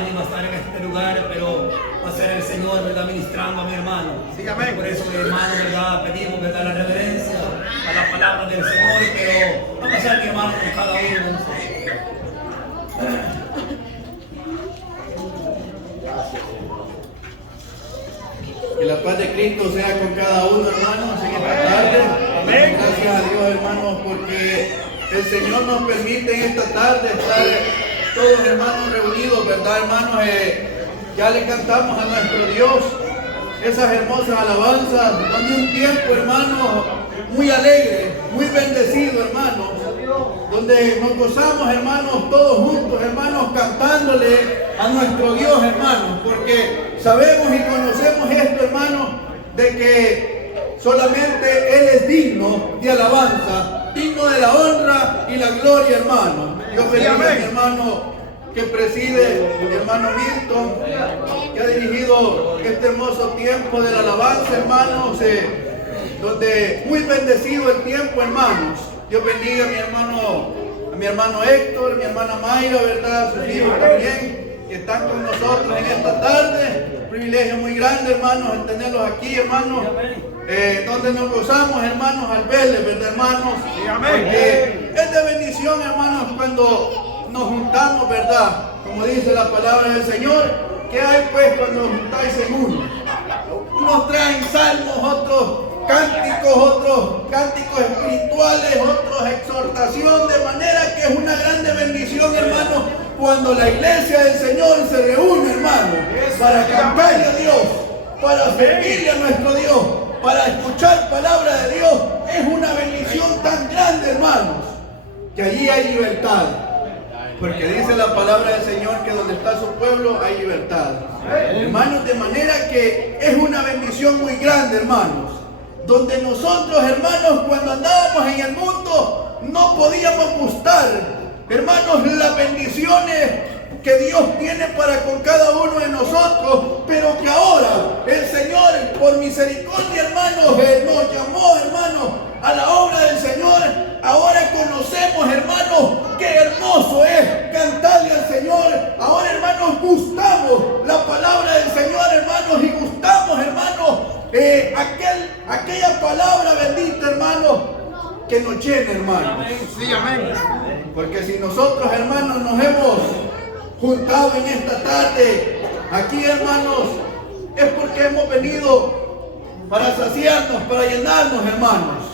ni va a estar en este lugar, pero va a ser el Señor, ¿verdad?, ministrando a mi hermano. Sí, amén. Por eso, mi hermano, ¿verdad?, pedimos, ¿verdad?, la reverencia a la palabra del Señor, pero va a pasar, mi hermano, con cada uno de nosotros. Que la paz de Cristo sea con cada uno, hermanos, en esta tarde. Amén. Gracias a Dios, hermanos, porque el Señor nos permite en esta tarde estar todos, hermanos, reunidos, ¿verdad, hermanos? Ya le cantamos a nuestro Dios esas hermosas alabanzas, donde un tiempo, hermanos, muy alegre, muy bendecido, hermanos, donde nos gozamos, hermanos, todos juntos, hermanos, cantándole a nuestro Dios, hermanos, porque sabemos y conocemos esto, hermanos, de que solamente Él es digno de alabanza, digno de la honra y la gloria, hermano. Yo bendigo a mi hermano que preside, mi hermano Milton, que ha dirigido este hermoso tiempo de la alabanza, hermanos, donde muy bendecido el tiempo, hermanos. Dios bendiga a mi hermano Héctor, mi hermana Mayra, ¿verdad? Sus hijos también, que están con nosotros en esta tarde. Un privilegio muy grande, hermanos, el tenerlos aquí, hermanos, donde nos gozamos, hermanos, al verles, ¿verdad, hermanos? Porque es de bendición, hermanos, cuando nos juntamos, ¿verdad? Como dice la palabra del Señor, ¿qué hay pues cuando nos juntáis en uno? Unos traen salmos, otros cánticos espirituales, otros exhortación, de manera que es una grande bendición, hermanos, cuando la iglesia del Señor se reúne, hermanos, para cantarle a Dios, para servirle a nuestro Dios, para escuchar palabra de Dios. Es una bendición tan grande, hermanos, que allí hay libertad. Porque dice la palabra del Señor que donde está su pueblo hay libertad. Hermanos, de manera que es una bendición muy grande, hermanos. Donde nosotros, hermanos, cuando andábamos en el mundo, no podíamos gustar, hermanos, las bendiciones que Dios tiene para con cada uno de nosotros, pero que ahora el Señor, por misericordia, hermanos, nos llamó, hermanos, a la obra del Señor. Ahora conocemos, hermanos, qué hermoso es cantarle al Señor. Ahora, hermanos, gustamos la palabra del Señor, hermanos, y gustamos, hermanos, aquella palabra bendita, hermanos, que nos llena, hermanos. Sí, amén. Porque si nosotros, hermanos, nos hemos juntado en esta tarde aquí, hermanos, es porque hemos venido para saciarnos, para llenarnos, hermanos,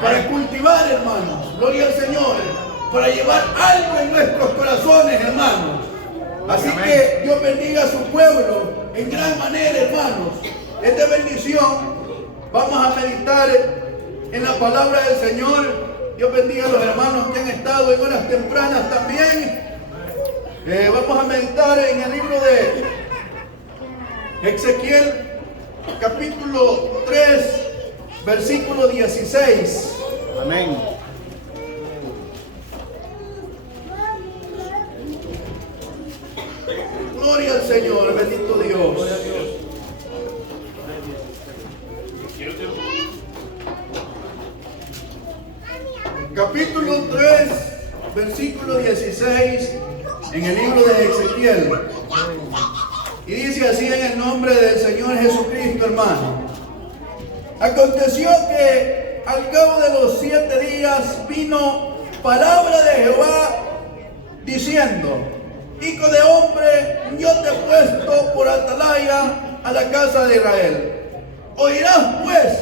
para cultivar, hermanos, gloria al Señor, para llevar algo en nuestros corazones, hermanos. Así que Dios bendiga a su pueblo en gran manera, hermanos. Es de bendición. Vamos a meditar en la palabra del Señor. Dios bendiga a los hermanos que han estado en horas tempranas también. Vamos a meditar en el libro de Ezequiel, capítulo 3, versículo 16. Amén. Gloria al Señor, bendito Dios. Capítulo 3, versículo 16, en el libro de Ezequiel. Y dice así en el nombre del Señor Jesucristo, hermano. Aconteció que al cabo de los 7 días vino palabra de Jehová diciendo: Hijo de hombre, yo te he puesto por atalaya a la casa de Israel. Oirás pues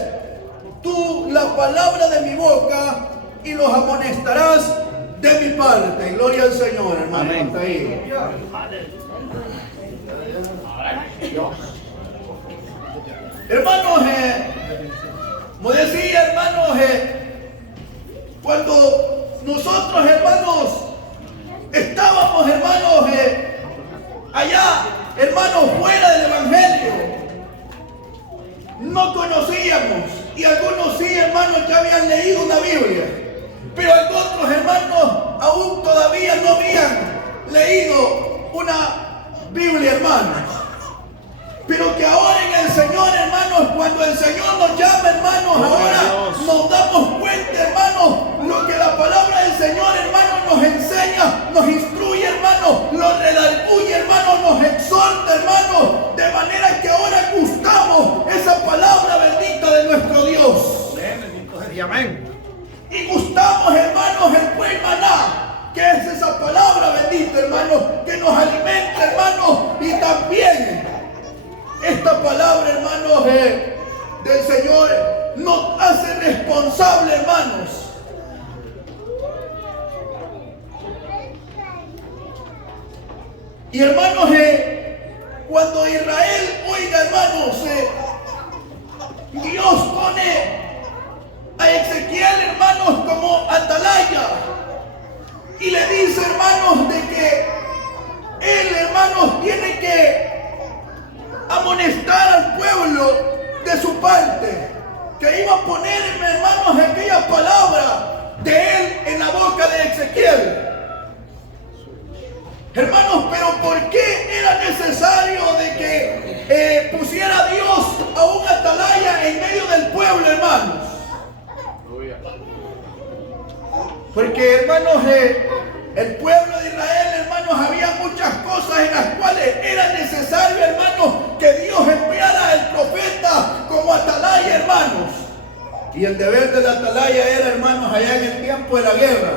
tú la palabra de mi boca y los amonestarás de mi parte. Gloria al Señor, hermano. Amén. Hasta ahí. Hermanos, como decía, hermanos, cuando nosotros, hermanos, estábamos, hermanos, allá, hermanos, fuera del Evangelio, no conocíamos, y algunos sí, hermanos, ya habían leído una Biblia, pero otros, hermanos, aún todavía no habían leído una Biblia, hermanos. Pero que ahora en el Señor, hermanos, cuando el Señor nos llama, hermanos, ahora nos damos cuenta, hermanos, lo que la palabra del Señor, hermanos, nos enseña, nos instruye, hermanos, nos redarguye, hermanos, nos nos alimenta, hermanos, y también esta palabra, hermanos, del Señor nos hace responsables, hermanos. Y hermanos, cuando Israel, oiga, hermanos, Dios pone a Ezequiel, hermanos, como atalaya, y le dice, hermanos, de que él, hermanos, tiene que amonestar al pueblo de su parte, que iba a poner, hermanos, aquella palabra de él en la boca de Ezequiel. Hermanos, pero ¿por qué era necesario de que pusiera Dios a un atalaya en medio del pueblo, hermanos? Porque, hermanos, el pueblo de Israel, hermanos, había muchas cosas en las cuales era necesario, hermanos, que Dios enviara al profeta como atalaya, hermanos. Y el deber del atalaya era, hermanos, allá en el tiempo de la guerra,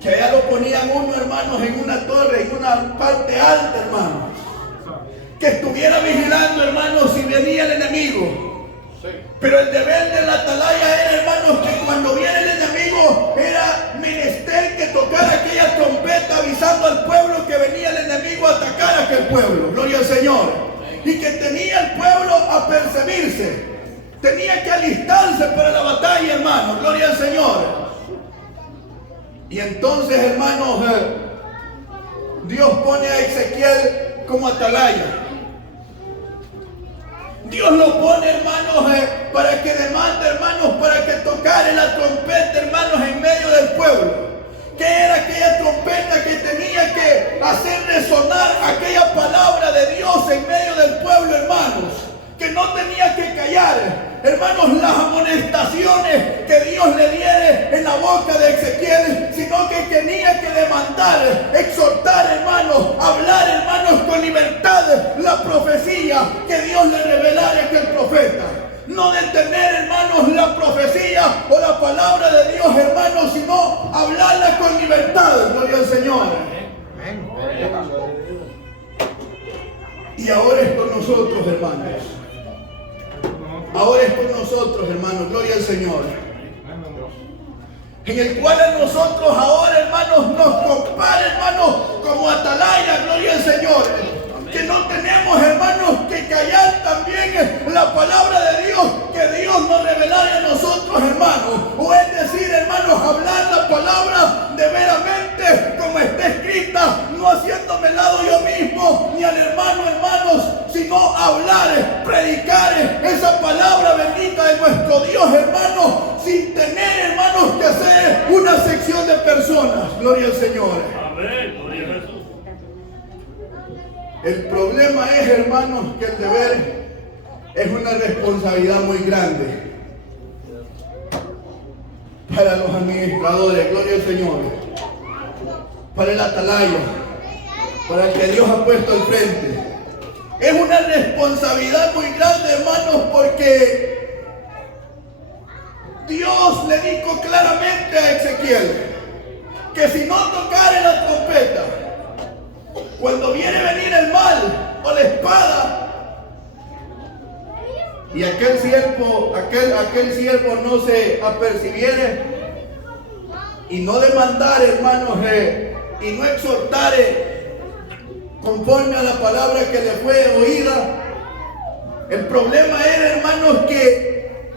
que allá lo ponían uno, hermanos, en una torre, en una parte alta, hermanos, que estuviera vigilando, hermanos, si venía el enemigo. Pero el deber del atalaya era, hermanos, que cuando viene el enemigo era menester que tocara aquella trompeta avisando al pueblo que venía el enemigo a atacar a aquel pueblo. Gloria al Señor. Y que tenía el pueblo a percibirse. Tenía que alistarse para la batalla, hermanos. Gloria al Señor. Y entonces, hermanos, Dios pone a Ezequiel como atalaya. Dios lo pone, hermanos, para que demande, hermanos, para que tocare la trompeta, hermanos, en medio del pueblo. Que era aquella trompeta que tenía que hacer resonar aquella palabra de Dios en medio del pueblo, hermanos. Que no tenía que callar, hermanos, las amonestaciones que Dios le diere en la boca de Ezequiel, sino que tenía que demandar, exhortar, hermanos, hablar, hermanos, con libertad la profecía que Dios le revelara a aquel profeta. No detener, hermanos, la profecía o la palabra de Dios, hermanos, sino hablarla con libertad. Gloria al Señor. Y ahora es con nosotros, hermanos. Ahora es con nosotros, hermanos, gloria al Señor. En el cual a nosotros ahora, hermanos, nos compara, hermanos, como atalaya, gloria al Señor. Que no tenemos, hermanos, que callar también la palabra de Dios, que Dios nos revelara a nosotros, hermanos. O es decir, hermanos, hablar la palabra de veramente como está escrita, no haciéndome lado yo mismo, ni al hermano, hermanos, sino hablar, predicar esa palabra bendita de nuestro Dios, hermanos, sin tener, hermanos, que hacer una sección de personas. Gloria al Señor. Amén. Gloria a Jesús. El problema es, hermanos, que el deber es una responsabilidad muy grande para los administradores, gloria al Señor, para el atalaya, para el que Dios ha puesto al frente. Es una responsabilidad muy grande, hermanos, porque Dios le dijo claramente a Ezequiel que si no tocare la trompeta, cuando viene a venir el mal o la espada, y aquel siervo no se apercibiere y no demandare, hermanos, y no exhortare conforme a la palabra que le fue oída, el problema era, hermanos, que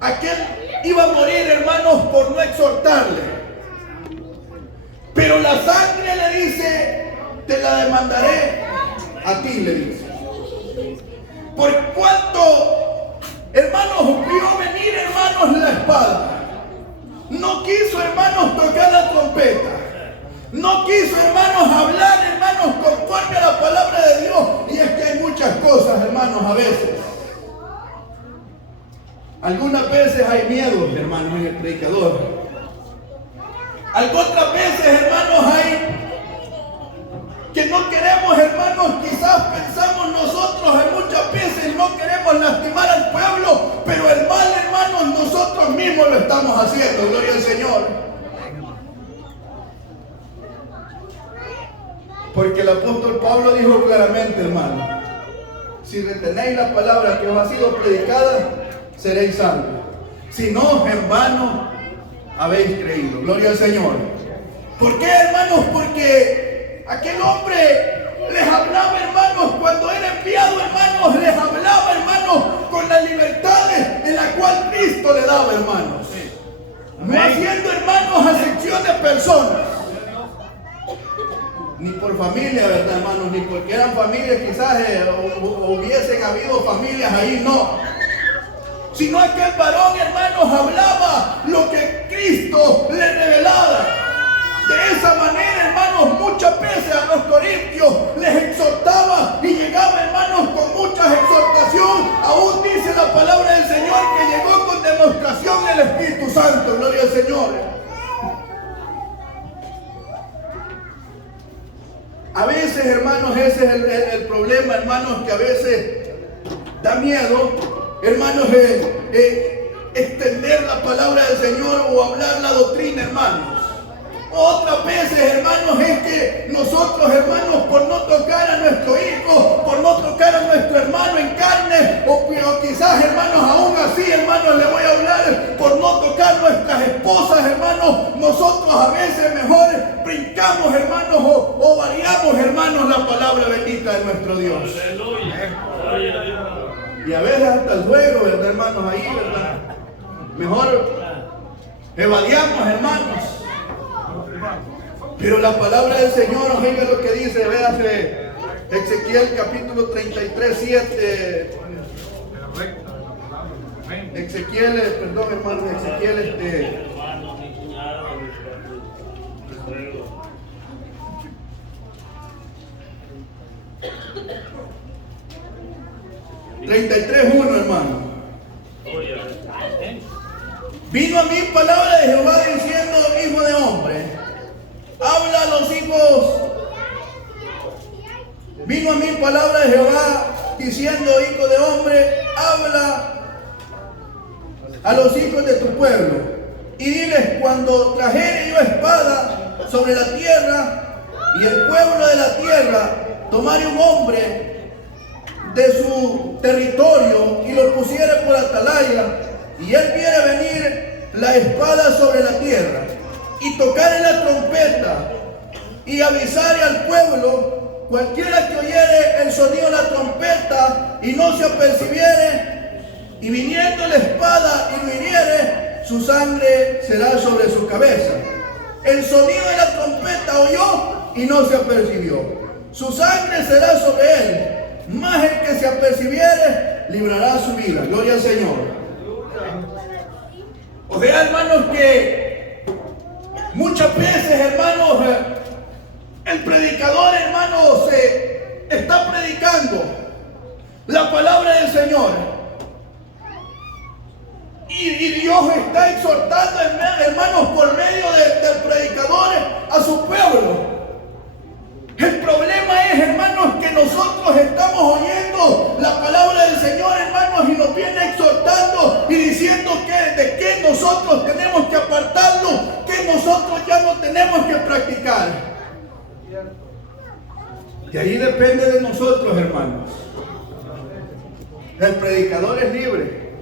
aquel iba a morir, hermanos, por no exhortarle. Pero la sangre le dice: te la demandaré a ti, le dice. Por cuanto, hermanos, vio venir, hermanos, la espada. No quiso, hermanos, tocar la trompeta. No quiso, hermanos, hablar, hermanos, conforme a la palabra de Dios. Y es que hay muchas cosas, hermanos, a veces. Algunas veces hay miedo, hermanos, en el predicador. Otras veces, hermanos, hay que no queremos, hermanos, quizás pensamos nosotros en muchas veces no queremos lastimar al pueblo, pero el mal, hermanos, nosotros mismos lo estamos haciendo, gloria al Señor. Porque el apóstol Pablo dijo claramente, hermano, si retenéis la palabra que os ha sido predicada, seréis salvos. Si no, en vano habéis creído. Gloria al Señor. ¿Por qué, hermanos? Porque aquel hombre les hablaba, hermanos, cuando era enviado, hermanos, les hablaba, hermanos, con las libertades en la cual Cristo le daba, hermanos. No haciendo, hermanos, acepción de personas. Ni por familia, ¿verdad, hermanos? Ni porque eran familias, quizás hubiesen habido familias ahí, no. Sino que el varón, hermanos, hablaba lo que Cristo le revelara. De esa manera, hermanos, muchas veces a los corintios les exhortaba y llegaba, hermanos, con mucha exhortación. Aún dice la palabra del Señor que llegó con demostración del Espíritu Santo. Gloria al Señor. A veces, hermanos, ese es el problema, hermanos, que a veces da miedo, hermanos, extender la palabra del Señor o hablar la doctrina, hermanos. Otras veces, hermanos, es que nosotros, hermanos, por no tocar a nuestro hijo, por no tocar a nuestro hermano en carne, o quizás, hermanos, aún así, hermanos, le voy a hablar, por no tocar nuestras esposas, hermanos, nosotros a veces mejor brincamos, hermanos, o variamos, hermanos, la palabra bendita de nuestro Dios. Y a veces hasta el juego, ¿verdad, hermanos? Ahí, ¿verdad? Mejor evadiamos, hermanos. Pero la palabra del Señor, oiga lo que dice, véase Ezequiel capítulo 33, 7. Ezequiel, perdón, hermano, Ezequiel, (33:1), hermano. Vino a mí palabra de Jehová diciendo: hijo de hombre, habla a los hijos. Vino a mí palabra de Jehová diciendo: hijo de hombre, habla a los hijos de tu pueblo y diles: cuando trajere yo espada sobre la tierra y el pueblo de la tierra tomare un hombre de su territorio y lo pusiere por atalaya, y él viere venir la espada sobre la tierra y tocare la trompeta y avisare al pueblo, cualquiera que oyere el sonido de la trompeta y no se apercibiere, y viniendo la espada y lo hiriere, su sangre será sobre su cabeza. El sonido de la trompeta oyó y no se apercibió, su sangre será sobre él, mas el que se apercibiere librará su vida. Gloria al Señor. O sea, hermanos, que muchas veces, hermanos, el predicador, hermanos, está predicando la palabra del Señor. Y Dios está exhortando, hermanos, por medio del predicador a su pueblo. El problema es, hermanos, que nosotros estamos oyendo la palabra del Señor, hermanos, y nos viene exhortando y diciendo de qué nosotros tenemos que apartarnos, que nosotros ya no tenemos que practicar. Y ahí depende de nosotros, hermanos. El predicador es libre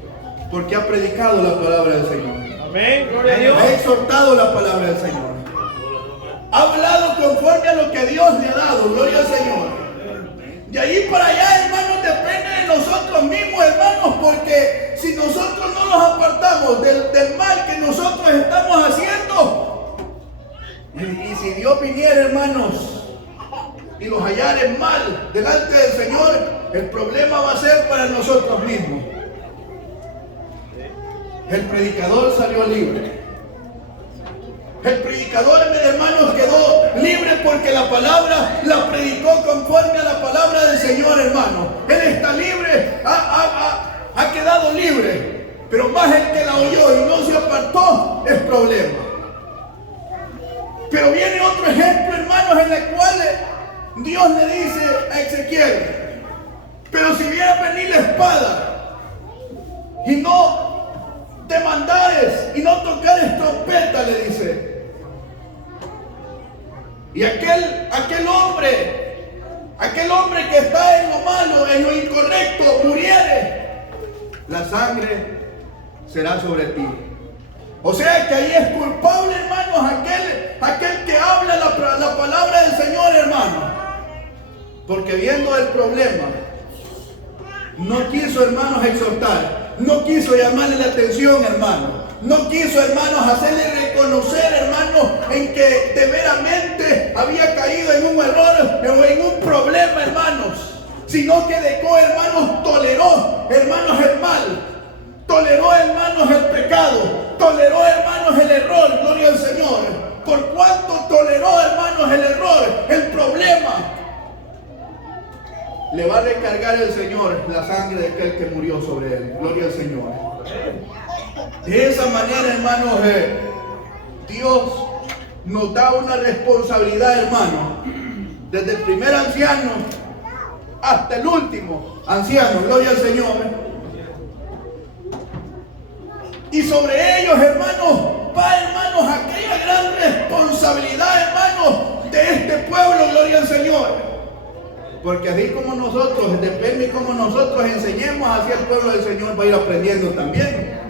porque ha predicado la palabra del Señor. Amén. Gloria a Dios. Ha exhortado la palabra del Señor. Ha hablado conforme a lo que Dios le ha dado. Gloria al Señor. De ahí para allá, hermanos, depende de nosotros mismos, hermanos, porque si nosotros no nos apartamos del mal que nosotros estamos haciendo, y si Dios viniera, hermanos, y los hallare mal delante del Señor, el problema va a ser para nosotros mismos. El predicador salió libre. El predicador, hermanos, quedó libre porque la palabra la predicó conforme a la palabra del Señor, hermano. Él está libre, ha quedado libre. Pero más el que la oyó y no se apartó es problema. Pero viene otro ejemplo, hermanos, en el cual Dios le dice a Ezequiel: pero si viera venir la espada y no te mandares y no tocares trompeta, le dice, Y aquel hombre que está en lo malo, en lo incorrecto, muriere, la sangre será sobre ti. O sea que ahí es culpable, hermanos, aquel que habla la palabra del Señor, hermano. Porque viendo el problema, no quiso, hermanos, exhortar, no quiso llamarle la atención, hermano. No quiso, hermanos, hacerle reconocer, hermanos, en que de veramente había caído en un error o en un problema, hermanos. Sino que dejó, hermanos, toleró, hermanos, el mal. Toleró, hermanos, el pecado. Toleró, hermanos, el error. Gloria al Señor. Por cuanto toleró, hermanos, el error, el problema, le va a recargar el Señor la sangre de aquel que murió sobre él. Gloria al Señor. De esa manera, hermanos, Dios nos da una responsabilidad, hermano, desde el primer anciano hasta el último anciano. Gloria al Señor. Y sobre ellos, hermanos, va, hermanos, aquella gran responsabilidad, hermanos, de este pueblo. Gloria al Señor. Porque así como nosotros, depende de cómo nosotros enseñemos, hacia el pueblo del Señor va a ir aprendiendo también.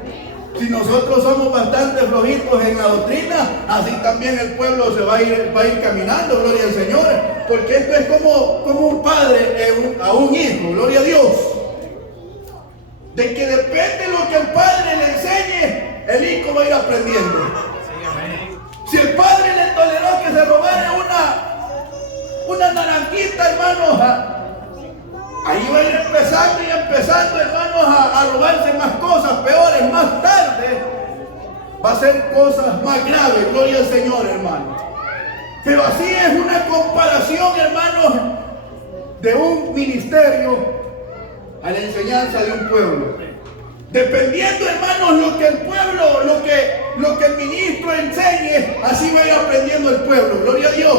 Si nosotros somos bastante flojitos en la doctrina, así también el pueblo se va a ir caminando, gloria al Señor. Porque esto es como un padre a un hijo, gloria a Dios. De que depende de lo que el padre le enseñe, el hijo va a ir aprendiendo. Si el padre le toleró que se robara una naranjita, hermanos, ahí va a ir empezando, hermanos, a robarse más cosas peores. Más tarde va a ser cosas más graves, gloria al Señor, hermano. Pero así es una comparación, hermanos, de un ministerio a la enseñanza de un pueblo. Dependiendo, hermanos, lo que el pueblo, lo que el ministro enseñe, así va a ir aprendiendo el pueblo, gloria a Dios.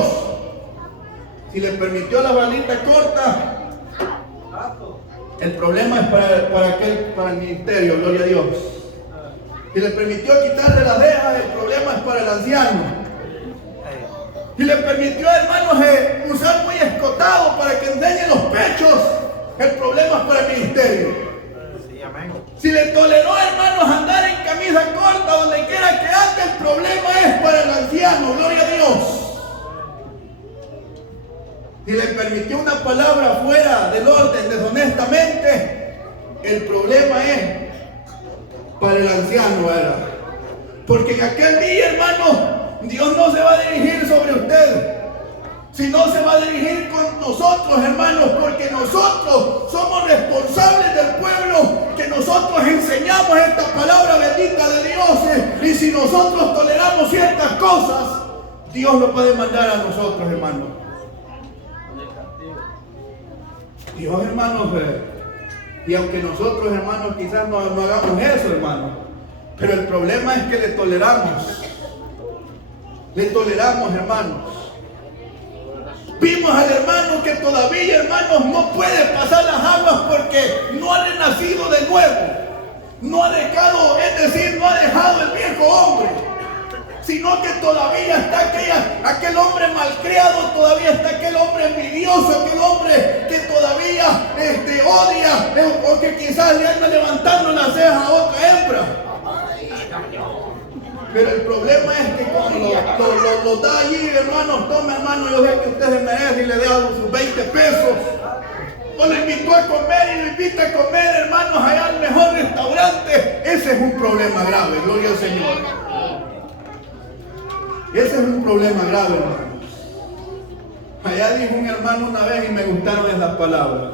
Si le permitió la balita corta, el problema es para el ministerio, gloria a Dios. Si le permitió quitarle las cejas, el problema es para el anciano. Si le permitió, hermanos, usar muy escotado para que enseñe los pechos, el problema es para el ministerio. Si le toleró, hermanos, andar en camisa corta donde quiera que ande, el problema es para el anciano, gloria a Dios. Si le permitió una palabra fuera del orden deshonestamente, el problema es para el anciano, ¿verdad? Porque en aquel día, hermano, Dios no se va a dirigir sobre usted, sino se va a dirigir con nosotros, hermanos, porque nosotros somos responsables del pueblo, que nosotros enseñamos esta palabra bendita de Dios, y si nosotros toleramos ciertas cosas, Dios lo puede mandar a nosotros, hermanos. Dios, hermanos, y aunque nosotros, hermanos, quizás no hagamos eso, hermanos, pero el problema es que le toleramos, hermanos. Vimos al hermano que todavía, hermanos, no puede pasar las aguas porque no ha renacido de nuevo, no ha dejado, es decir, no ha dejado el viejo hombre, sino que todavía está aquel hombre malcriado, todavía está aquel hombre envidioso, aquel hombre que todavía odia, o que quizás le anda levantando la ceja a otra hembra. Pero el problema es que cuando lo da allí, hermanos, toma, hermano, yo sé que usted se merece y le da sus 20 pesos. O le invitó a comer y lo invita a comer, hermanos, allá al mejor restaurante. Ese es un problema grave, gloria al Señor. Ese es un problema grave, hermanos. Allá dijo un hermano una vez y me gustaron esas palabras.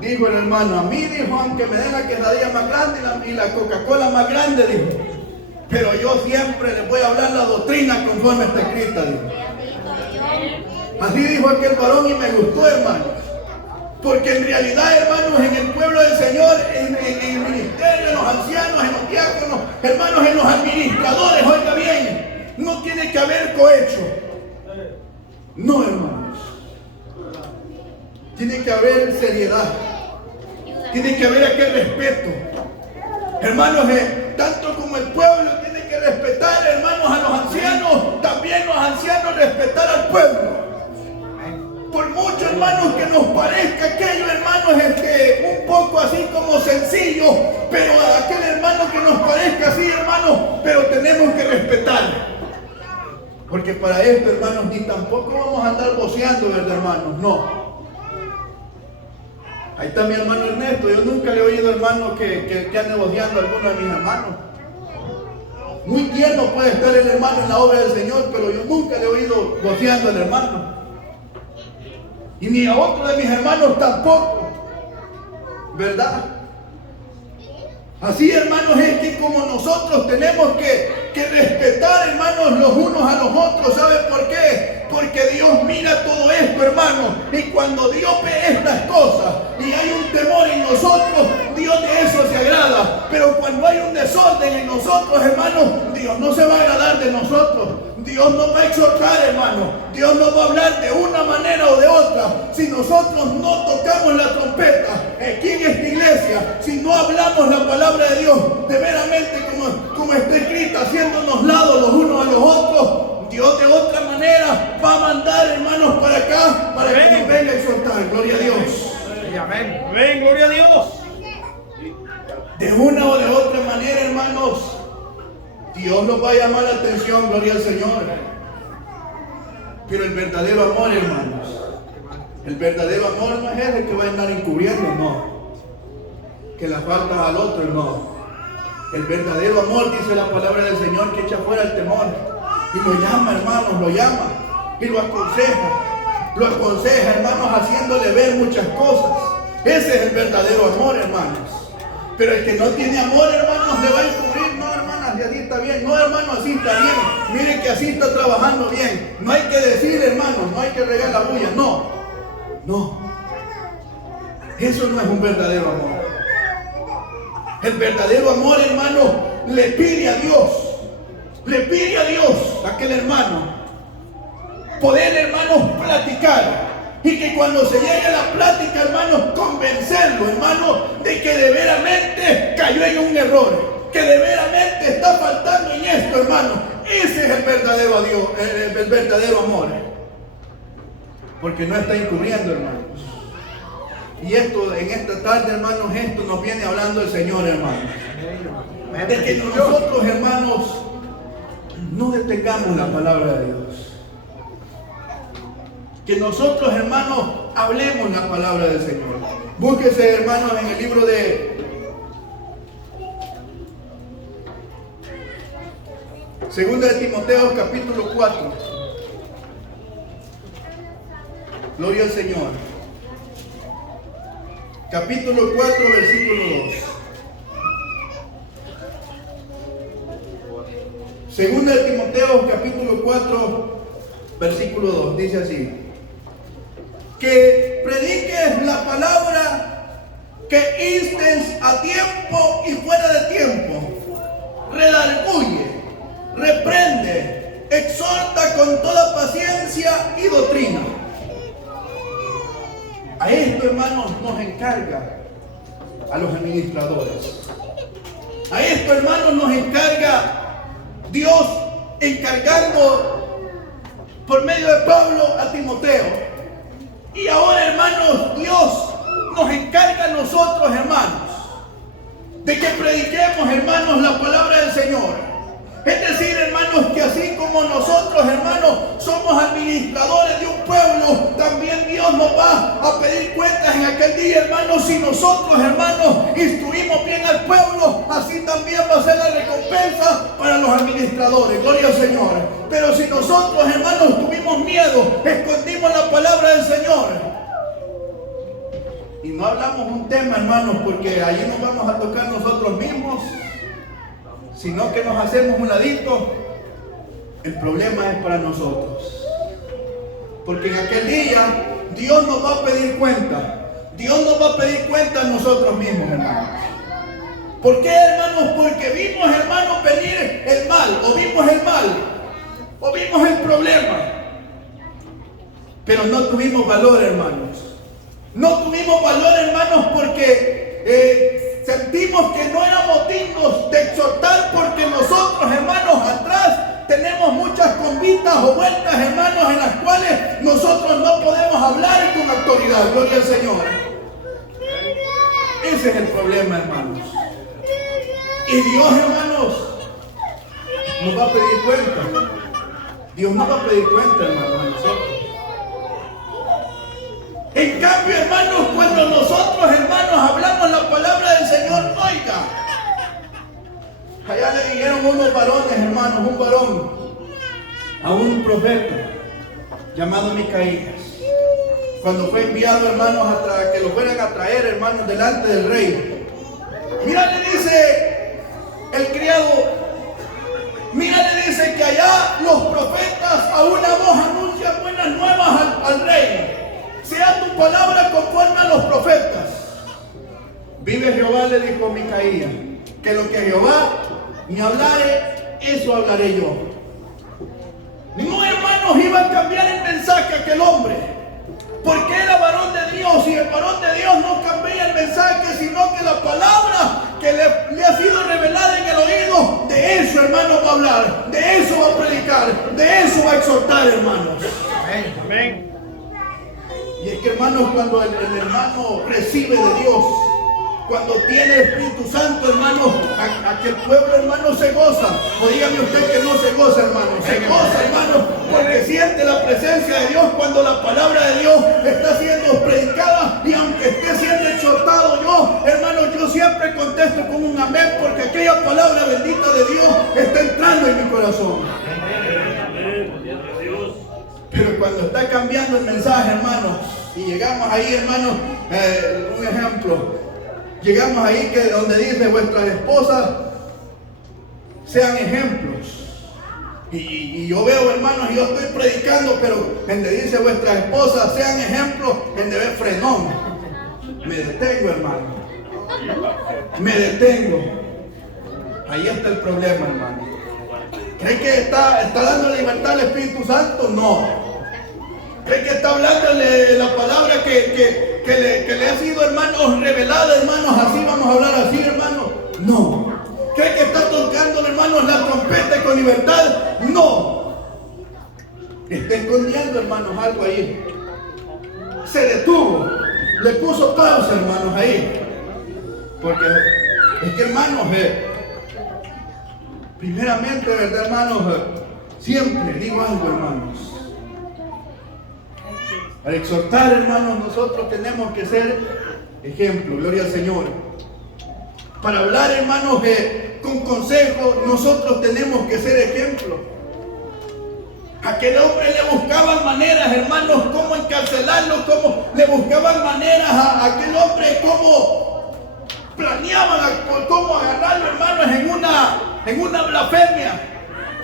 Dijo el hermano, a mí, dijo, aunque me den la quesadilla más grande y la Coca-Cola más grande, dijo, pero yo siempre les voy a hablar la doctrina conforme está escrita, dijo. Así dijo aquel varón y me gustó, hermanos. Porque en realidad, hermanos, en el pueblo del Señor, en el ministerio, en los ancianos, en los diáconos, hermanos, en los administradores, oiga bien, no tiene que haber cohecho. No, hermanos. Tiene que haber seriedad. Tiene que haber aquel respeto. Hermanos, tanto como el pueblo tiene que respetar, hermanos, a los hermanos, respetar al pueblo. Por mucho, hermanos, que nos parezca aquello, hermanos, un poco así como sencillo, pero a aquel hermano que nos parezca así, hermanos, pero tenemos que respetar. Porque para esto, hermanos, ni tampoco vamos a andar voceando, ¿verdad, hermanos? No. Ahí está mi hermano Ernesto. Yo nunca le he oído, hermano, que ande voceando a alguno de mis hermanos. Muy tierno puede estar el hermano en la obra del Señor, pero yo nunca le he oído voceando al hermano. Y ni a otro de mis hermanos tampoco, ¿verdad? Así, hermanos, es que como nosotros tenemos que respetar, hermanos, los unos a los otros. ¿Saben por qué? Porque Dios mira todo esto, hermanos. Y cuando Dios ve estas cosas y hay un temor en nosotros, Dios de eso se agrada. Pero cuando hay un desorden en nosotros, hermanos, Dios no se va a agradar de nosotros. Dios nos va a exhortar, hermano. Dios nos va a hablar de una manera o de otra. Si nosotros no tocamos la trompeta aquí en esta iglesia, si no hablamos la palabra de Dios de veramente como está escrita, haciéndonos lados los unos a los otros, Dios de otra manera va a mandar, hermanos, para acá, para que nos venga a exhortar. Gloria a Dios. Amén. Amén, gloria a Dios. De una o de otra manera, hermanos, Dios nos va a llamar la atención, gloria al Señor. Pero el verdadero amor, hermanos, el verdadero amor no es el que va a andar encubriendo, no. Que las faltas al otro, no. El verdadero amor, dice la palabra del Señor, que echa fuera el temor. Y lo llama, hermanos, lo llama. Y lo aconseja, hermanos, haciéndole ver muchas cosas. Ese es el verdadero amor, hermanos. Pero el que no tiene amor, hermanos, le va a encubrir. No, hermanas, y así está bien. No, hermano, así está bien. Miren que así está trabajando bien. No hay que decir, hermanos, no hay que regar la bulla. No, no. Eso no es un verdadero amor. El verdadero amor, hermano, le pide a Dios, a aquel hermano, poder, hermanos, platicar. Y que cuando se llegue a la plática, hermanos, convencerlo, hermano, de que de veramente cayó en un error, que de veramente está faltando en esto, hermano. Ese es el verdadero Dios, el verdadero amor. Porque no está encubriendo, hermanos. Y esto, en esta tarde, hermanos, esto nos viene hablando el Señor, hermanos. De que nosotros, hermanos, no detengamos la palabra de Dios. Que nosotros, hermanos, hablemos la palabra del Señor. Búsquese, hermanos, en el libro de Segunda de Timoteo, capítulo 4. Gloria al Señor. Capítulo 4, versículo 2. Segunda de Timoteo, capítulo 4, versículo 2. Dice así: que prediques la palabra, que instes a tiempo y fuera de tiempo, redarguye, reprende, exhorta con toda paciencia y doctrina. A esto, hermanos, nos encarga a los administradores. A esto, hermanos, nos encarga Dios, encargando por medio de Pablo a Timoteo. Y ahora, hermanos, Dios nos encarga a nosotros, hermanos, de que prediquemos, hermanos, la palabra del Señor. Es decir, hermanos, que así como nosotros, hermanos, somos administradores de un pueblo, también Dios nos va a pedir cuentas en aquel día, hermanos. Si nosotros, hermanos, instruimos bien al pueblo, así también va a ser la recompensa para los administradores. Gloria al Señor. Pero si nosotros, hermanos, tuvimos miedo, escondimos la palabra del Señor y no hablamos un tema, hermanos, porque allí nos vamos a tocar nosotros mismos, sino que nos hacemos un ladito, el problema es para nosotros. Porque en aquel día Dios nos va a pedir cuenta. Dios nos va a pedir cuenta a nosotros mismos, hermanos. ¿Por qué, hermanos? Porque vimos, hermanos, venir el mal, o vimos el mal, o vimos el problema, pero no tuvimos valor, hermanos. No tuvimos valor, hermanos, porque sentimos que no éramos dignos de exhortar, porque nosotros, hermanos, atrás tenemos muchas convitas o vueltas, hermanos, en las cuales nosotros no podemos hablar con autoridad. Gloria al Señor. Ese es el problema, hermanos. Y Dios, hermanos, nos va a pedir cuenta. Dios nos va a pedir cuenta, hermanos, a nosotros. En cambio, hermanos, cuando nosotros, hermanos, hablamos la palabra del Señor, oiga, allá le dijeron unos varones, hermanos, un varón a un profeta llamado Micaías, cuando fue enviado, hermanos, a que lo fueran a traer, hermanos, delante del rey. Mira, le dice el criado, mira, le dice que allá los profetas a una voz anuncian buenas nuevas al rey. Sea tu palabra conforme a los profetas. Vive Jehová, le dijo Micaías, que lo que Jehová me hablare, eso hablaré yo. No, hermanos, iba a cambiar el mensaje aquel hombre, porque era varón de Dios, y el varón de Dios no cambia el mensaje, sino que la palabra que le ha sido revelada en el oído, de eso, hermano, va a hablar, de eso va a predicar, de eso va a exhortar, hermanos. Amén. Amén. Y es que, hermanos, cuando el hermano recibe de Dios, cuando tiene el Espíritu Santo, hermanos, aquel pueblo, hermano, se goza. O dígame usted que no se goza, hermano. Se goza, hermano, porque siente la presencia de Dios cuando la palabra de Dios está siendo predicada. Y aunque esté siendo exhortado yo, hermano, yo siempre contesto con un amén, porque aquella palabra bendita de Dios está entrando en mi corazón. Pero cuando está cambiando el mensaje, hermano, y llegamos ahí, hermano, un ejemplo, llegamos ahí que donde dice vuestras esposas sean ejemplos. Y yo veo, hermanos, yo estoy predicando, pero donde dice vuestras esposas sean ejemplos, en de ver frenón. Me detengo, hermano. Me detengo. Ahí está el problema, hermano. ¿Cree que está dando libertad al Espíritu Santo? No. ¿Cree que está hablándole la palabra que le ha sido, hermanos, revelada, hermanos? Así vamos a hablar así, hermanos. No. ¿Cree que está tocando, hermanos, la trompeta con libertad? No. Está escondiendo, hermanos, algo ahí. Se detuvo. Le puso pausa, hermanos, ahí. Porque es que, hermanos, primeramente, ¿verdad, hermanos? Siempre digo algo, hermanos. Al exhortar, hermanos, nosotros tenemos que ser ejemplo, gloria al Señor. Para hablar, hermanos, con consejo, nosotros tenemos que ser ejemplo. Aquel hombre le buscaban maneras, hermanos, cómo encarcelarlo, cómo le buscaban maneras a aquel hombre, cómo planeaban, cómo agarrarlo, hermanos, en una blasfemia.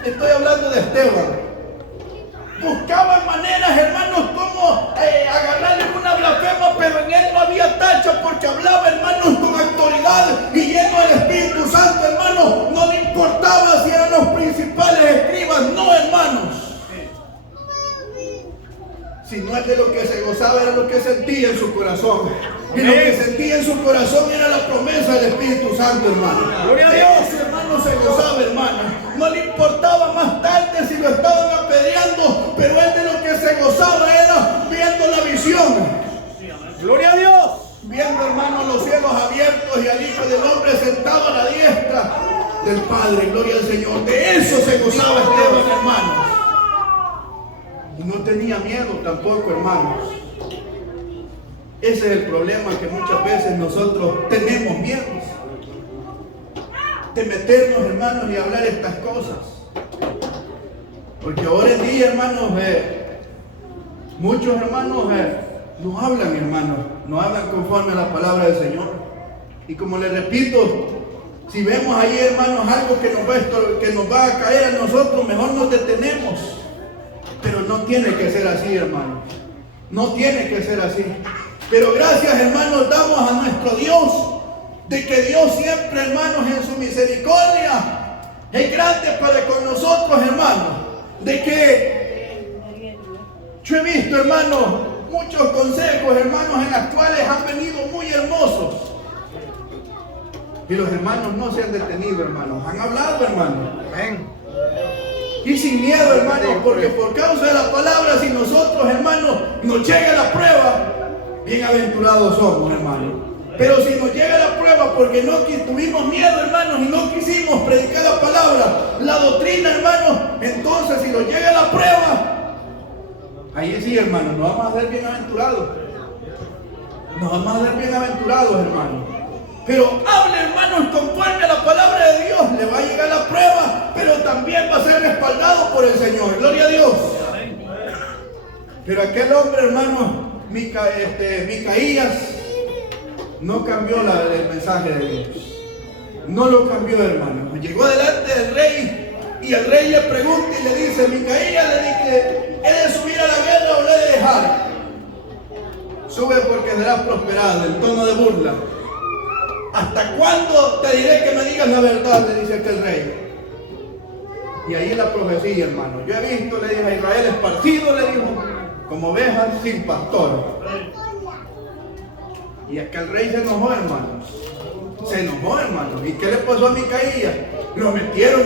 Estoy hablando de Esteban. Buscaban maneras, hermanos, cómo agarrarle una blasfema, pero en él no había tacha, porque hablaba, hermanos, con autoridad y lleno del Espíritu Santo, hermanos. No le importaba si eran los principales escribas, no, hermanos. Si no es de lo que se gozaba, era lo que sentía en su corazón. Y lo que sentía en su corazón era la promesa del Espíritu Santo, hermano. Gloria a Dios, hermano, se gozaba, hermano. No le importaba más tarde si lo estaban apedreando, pero él de lo que se gozaba era viendo la visión. Gloria a Dios. Viendo, hermano, los cielos abiertos y al Hijo del Hombre sentado a la diestra del Padre. Gloria al Señor. De eso se gozaba Esteban, hermanos. Y no tenía miedo tampoco, hermanos. Ese es el problema, que muchas veces nosotros tenemos miedo de meternos, hermanos, y hablar estas cosas. Porque ahora en día, hermanos, muchos hermanos no hablan, hermanos, no hablan conforme a la palabra del Señor. Y como les repito, si vemos ahí, hermanos, algo que nos va a caer a nosotros, mejor nos detenemos. Pero no tiene que ser así, hermanos. No tiene que ser así. Pero gracias, hermanos, damos a nuestro Dios, de que Dios siempre, hermanos, en su misericordia es grande para con nosotros, hermanos. De que yo he visto, hermanos, muchos consejos, hermanos, en los cuales han venido muy hermosos. Y los hermanos no se han detenido, hermanos. Han hablado, hermanos. Amén. y sin miedo, hermanos, porque por causa de la palabra, si nosotros, hermanos, nos llega la prueba, bienaventurados somos, hermanos. Pero si nos llega la prueba porque no tuvimos miedo, hermanos, y no quisimos predicar la palabra, la doctrina, hermanos, entonces si nos llega la prueba, ahí sí, hermanos, nos vamos a hacer bienaventurados. Nos vamos a hacer bienaventurados, hermanos. Pero hable, hermanos, conforme a la palabra de Dios. Le va a llegar la prueba, pero también va a ser respaldado por el Señor. Gloria a Dios. Pero aquel hombre, hermano, Micaías, no cambió el mensaje de Dios. No lo cambió, hermano. Llegó delante del rey y el rey le pregunta y le dice: Micaías, le dice, ¿he de subir a la guerra o le he de dejar? Sube porque serás prosperado, en tono de burla. ¿Hasta cuándo te diré que me digas la verdad?, le dice aquel rey. Y ahí la profecía, hermano. Yo he visto, le dijo, a Israel esparcido, le dijo, como ovejas sin pastor. Y aquel rey se enojó, hermanos. Se enojó, hermanos. ¿Y qué le pasó a Micaías? Lo metieron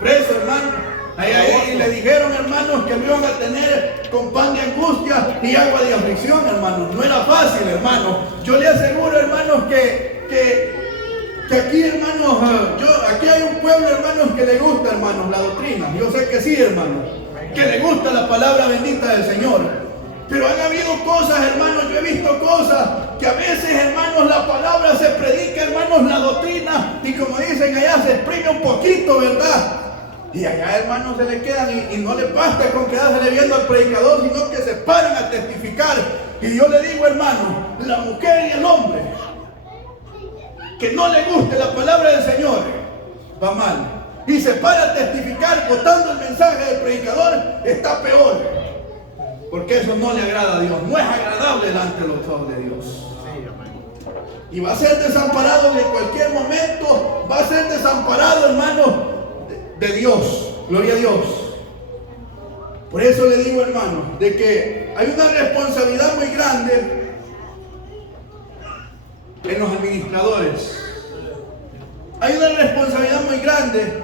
preso, hermano. Ahí le dijeron, hermanos, que lo iban a tener con pan de angustia y agua de aflicción, hermanos. No era fácil, hermanos. Yo le aseguro, hermanos, que aquí, hermanos, aquí hay un pueblo, hermanos, que le gusta, hermanos, la doctrina. Yo sé que sí, hermanos, que le gusta la palabra bendita del Señor. Pero han habido cosas, hermanos, yo he visto cosas que a veces, hermanos, la palabra se predica, hermanos, la doctrina, y como dicen allá, se exprime un poquito, ¿verdad? Y allá, hermanos, se le quedan y no les basta con quedarse viendo al predicador, sino que se paran a testificar. Y yo le digo, hermano, la mujer y el hombre que no le guste la palabra del Señor va mal. Y se para a testificar botando el mensaje del predicador, está peor. Porque eso no le agrada a Dios, no es agradable delante de los ojos de Dios. Y va a ser desamparado en cualquier momento, va a ser desamparado, hermano, de Dios. Gloria a Dios. Por eso le digo, hermano, de que hay una responsabilidad muy grande en los administradores. Hay una responsabilidad muy grande,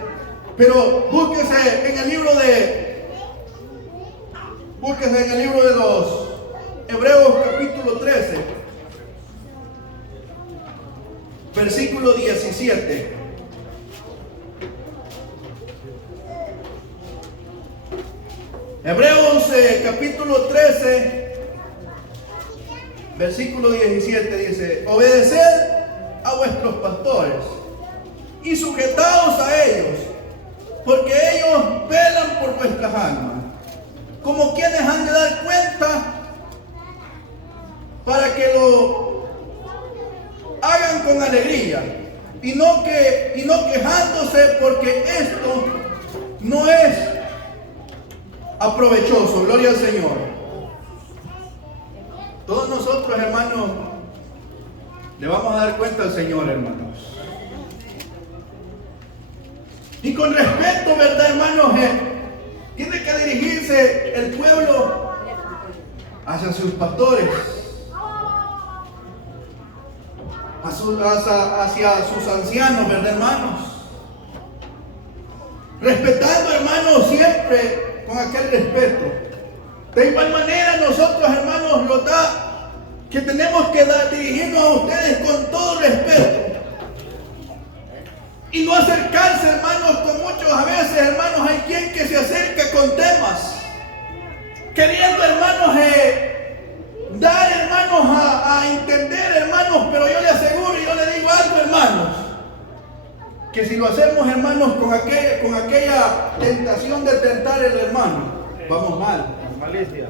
pero búsquese en el libro de los Hebreos capítulo 13, versículo 17. Hebreos capítulo 13, versículo 17 dice: obedeced a vuestros pastores y sujetaos a ellos, porque ellos velan por vuestras almas, como quienes han de dar cuenta, para que lo hagan con alegría y no quejándose, porque esto no es aprovechoso. Gloria al Señor. Todos nosotros, hermanos, le vamos a dar cuenta al Señor, hermanos. Y con respeto, ¿verdad, hermanos? Tiene que dirigirse el pueblo hacia sus pastores, hacia sus ancianos, ¿verdad, hermanos? Respetando, hermanos, siempre con aquel respeto. De igual manera, nosotros, hermanos, que tenemos que dirigirnos a ustedes con todo respeto. Y no acercarse, hermanos, con muchos, a veces, hermanos, hay quien que se acerca con temas, queriendo, hermanos, dar, hermanos, a entender, hermanos, pero yo le aseguro y yo le digo algo, hermanos, que si lo hacemos, hermanos, con aquella tentación de tentar al hermano, vamos mal. Malicia.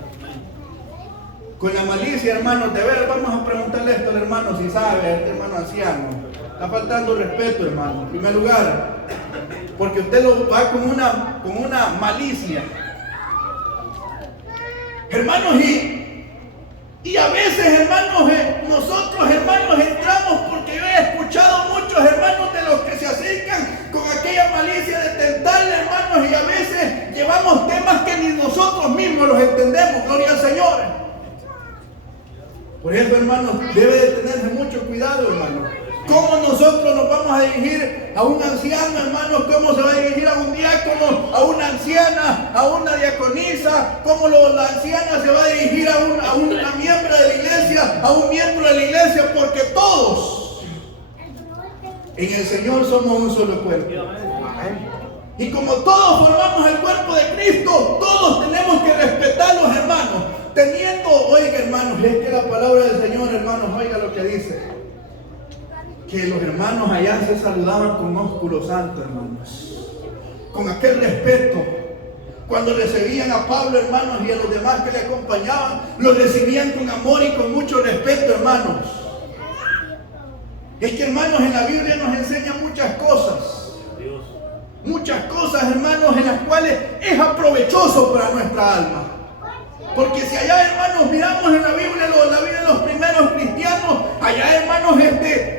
Con la malicia, hermanos, de ver, vamos a preguntarle esto al hermano si sabe, este hermano anciano. Está faltando respeto, hermano, en primer lugar, porque usted lo va con una malicia. Hermanos, y a veces, hermanos, nosotros, hermanos, entramos, porque yo he escuchado muchos hermanos de los que se acercan con aquella malicia de tentarle, hermanos, y a veces llevamos temas que ni nosotros mismos los entendemos. Gloria al Señor. Por eso, hermanos, debe de tenerse mucho cuidado, hermanos. ¿Cómo nosotros nos vamos a dirigir a un anciano, hermanos? ¿Cómo se va a dirigir a un diácono, a una anciana, a una diaconisa? ¿Cómo la anciana se va a dirigir a una miembro de la iglesia, a un miembro de la iglesia? Porque todos en el Señor somos un solo cuerpo. Y como todos formamos el cuerpo de Cristo, todos tenemos que respetarlos, hermanos. Oiga, hermanos, es que la palabra del Señor, hermanos, oiga lo que dice. Que los hermanos allá se saludaban con ósculo santo, hermanos. Con aquel respeto. Cuando recibían a Pablo, hermanos, y a los demás que le acompañaban, los recibían con amor y con mucho respeto, hermanos. Es que, hermanos, en la Biblia nos enseña muchas cosas. Muchas cosas, hermanos, en las cuales es aprovechoso para nuestra alma. Porque si allá, hermanos, miramos en la Biblia, la vida de los primeros cristianos, allá, hermanos,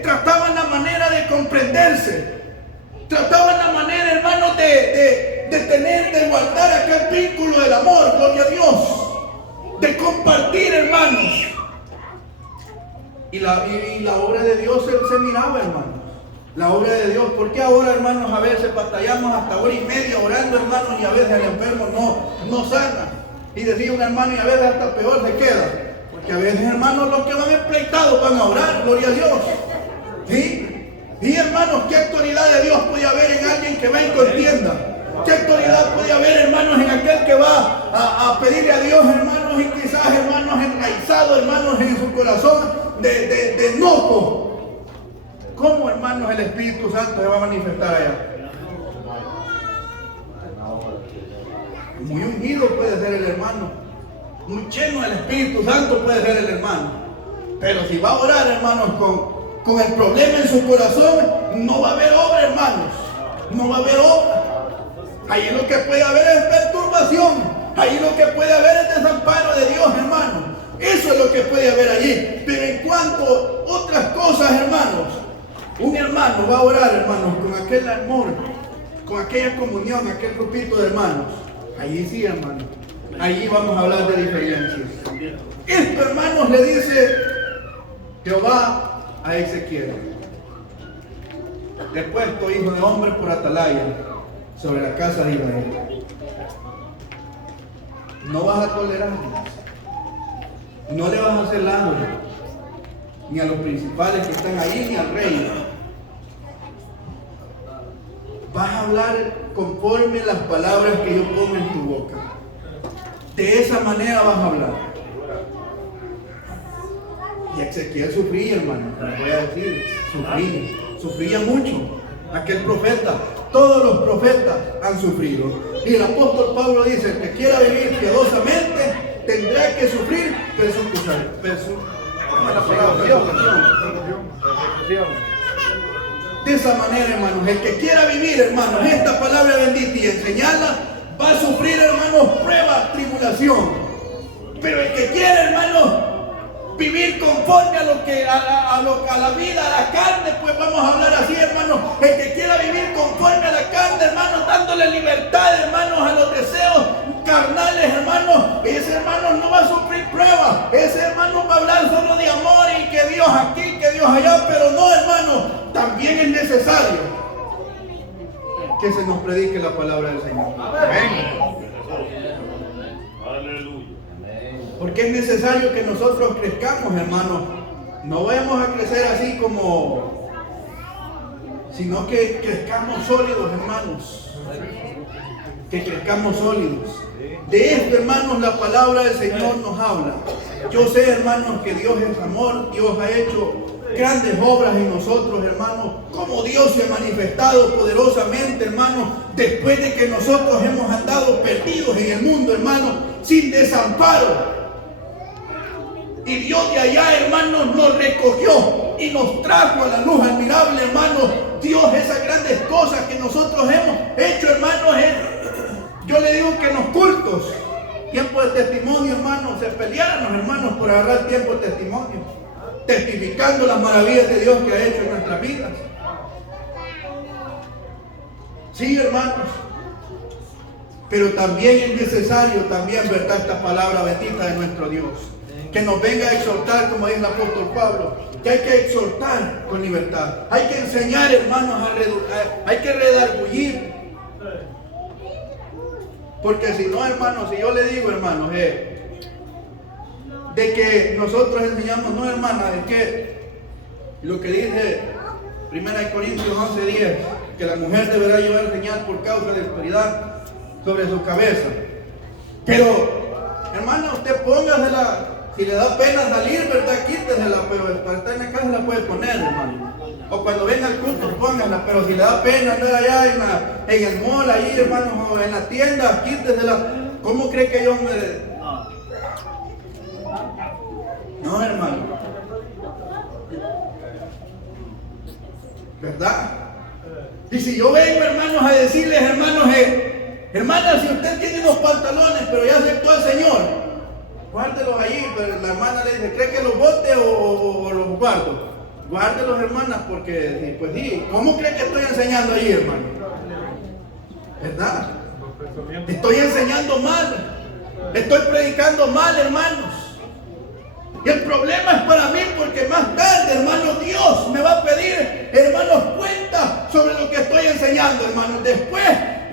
trataban la manera de comprenderse. Trataban la manera, hermanos, de guardar aquel vínculo del amor, gloria a Dios. De compartir, hermanos. Y la obra de Dios se miraba, hermanos. La obra de Dios. ¿Por qué ahora, hermanos, a veces batallamos hasta hora y media orando, hermanos, y a veces el enfermo no sana? Y decía un hermano, y a veces hasta peor se queda. Porque a veces, hermanos, los que van empleitados van a orar, gloria a Dios. ¿Sí? Y hermanos, ¿qué autoridad de Dios puede haber en alguien que va en contienda? ¿Qué autoridad puede haber, hermanos, en aquel que va a pedirle a Dios, hermanos, y quizás, hermanos, enraizado, hermanos, en su corazón de enojo? ¿Cómo, hermanos, el Espíritu Santo se va a manifestar allá? Muy unido puede ser el hermano, muy lleno del Espíritu Santo puede ser el hermano, pero si va a orar, hermanos, con el problema en su corazón, no va a haber obra, hermanos, no va a haber obra. Ahí lo que puede haber es perturbación, ahí lo que puede haber es desamparo de Dios, hermanos. Eso es lo que puede haber allí. Pero en cuanto a otras cosas, hermanos, un hermano va a orar, hermanos, con aquel amor, con aquella comunión, aquel grupito de hermanos. Allí sí, hermano. Allí vamos a hablar de diferencias. Esto, hermanos, le dice Jehová a Ezequiel: te he puesto, hijo de hombre, por atalaya sobre la casa de Israel. No vas a tolerar, no le vas a hacer daño ni a los principales que están ahí, ni al rey. Vas a hablar conforme las palabras que yo pongo en tu boca. De esa manera vas a hablar. Y Ezequiel sufría, hermano, les voy a decir, sufría mucho. Aquel profeta, todos los profetas han sufrido. Y el apóstol Pablo dice: el que quiera vivir piadosamente tendrá que sufrir persecución. De esa manera, hermanos, el que quiera vivir, hermanos, esta palabra bendita y enseñarla, va a sufrir, hermanos, prueba, tribulación. Pero el que quiera, hermanos, vivir conforme a la vida, a la carne, pues vamos a hablar así, hermanos. El que quiera vivir conforme a la carne, hermanos, dándole libertad, hermanos, a los deseos carnales, hermanos, ese hermano no va a sufrir pruebas. Ese hermano va a hablar solo de amor y que Dios aquí, que Dios allá. Pero no, hermanos, también es necesario que se nos predique la palabra del Señor. Amén. Aleluya. Porque es necesario que nosotros crezcamos, hermanos. No vamos a crecer así como, sino que crezcamos sólidos, hermanos. Que crezcamos sólidos. De esto, hermanos, la palabra del Señor nos habla. Yo sé, hermanos, que Dios es amor. Dios ha hecho grandes obras en nosotros, hermanos. Como Dios se ha manifestado poderosamente, hermanos, después de que nosotros hemos andado perdidos en el mundo, hermanos, sin desamparo. Y Dios de allá, hermanos, nos recogió y nos trajo a la luz admirable, hermanos. Dios, esas grandes cosas que nosotros hemos hecho, hermanos, yo le digo que en los cultos, tiempo de testimonio, hermanos, se pelearon los hermanos por agarrar tiempo de testimonio, testificando las maravillas de Dios que ha hecho en nuestras vidas. Sí, hermanos, pero también es necesario, también, verdad, esta palabra bendita de nuestro Dios. que nos venga a exhortar, como dice el apóstol Pablo, que hay que exhortar con libertad. Hay que enseñar, hermanos, hay que redargullir. Porque si no, hermanos, si yo le digo, hermanos, de que nosotros enseñamos, no, hermana, de que lo que dice 1 Corintios 11:10, que la mujer deberá llevar señal por causa de autoridad sobre su cabeza. Pero, hermana, usted póngasela, si le da pena salir, ¿verdad? Quítesela, pero para estar en la casa la puede poner, hermano. O cuando venga al culto, póngasela, pero si le da pena andar allá en el mall, ahí, hermano, o en la tienda, quítesela. ¿Cómo cree que yo me...? No, hermano. ¿Verdad? Y si yo vengo, hermanos, a decirles, hermanos, hermana, si usted tiene unos pantalones, pero ya aceptó al Señor, guárdelos ahí. Pero la hermana le dice, ¿cree que los bote o los guardo? Guárdelos, hermanas, porque, pues sí, ¿cómo cree que estoy enseñando ahí, hermano? ¿Verdad? Estoy enseñando mal. Estoy predicando mal, hermanos. Y el problema es para mí, porque más tarde, hermanos, Dios me va a pedir, hermanos, cuenta sobre lo que estoy enseñando, hermanos. Después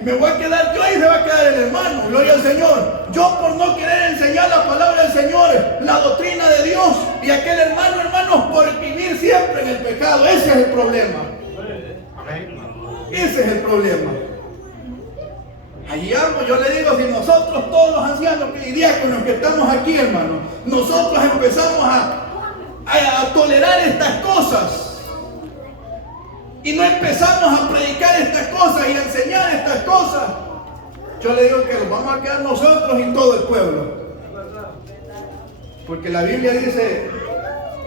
me voy a quedar yo y se va a quedar el hermano. Gloria al Señor. Yo por no querer enseñar la palabra del Señor, la doctrina de Dios, y aquel hermano, hermanos, por vivir siempre en el pecado. Ese es el problema. Ese es el problema. Allí amo, yo le digo, si nosotros todos los ancianos y diáconos que estamos aquí, hermanos, nosotros empezamos a tolerar estas cosas y no empezamos a predicar estas cosas y a enseñar estas cosas, yo le digo que nos vamos a quedar nosotros y todo el pueblo. Porque la Biblia dice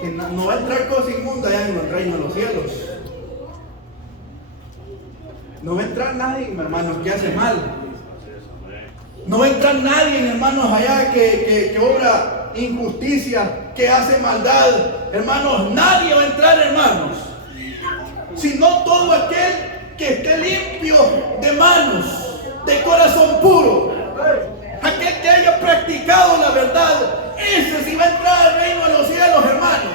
que no va a entrar cosa inmunda allá en el reino de los cielos. No va a entrar nadie, hermanos, que hace mal. No va a entrar nadie, hermanos, allá que obra injusticia, que hace maldad. Hermanos, nadie va a entrar, hermanos, sino todo aquel que esté limpio de manos, de corazón puro. Aquel que haya practicado la verdad, ese sí va a entrar al reino de los cielos, hermanos.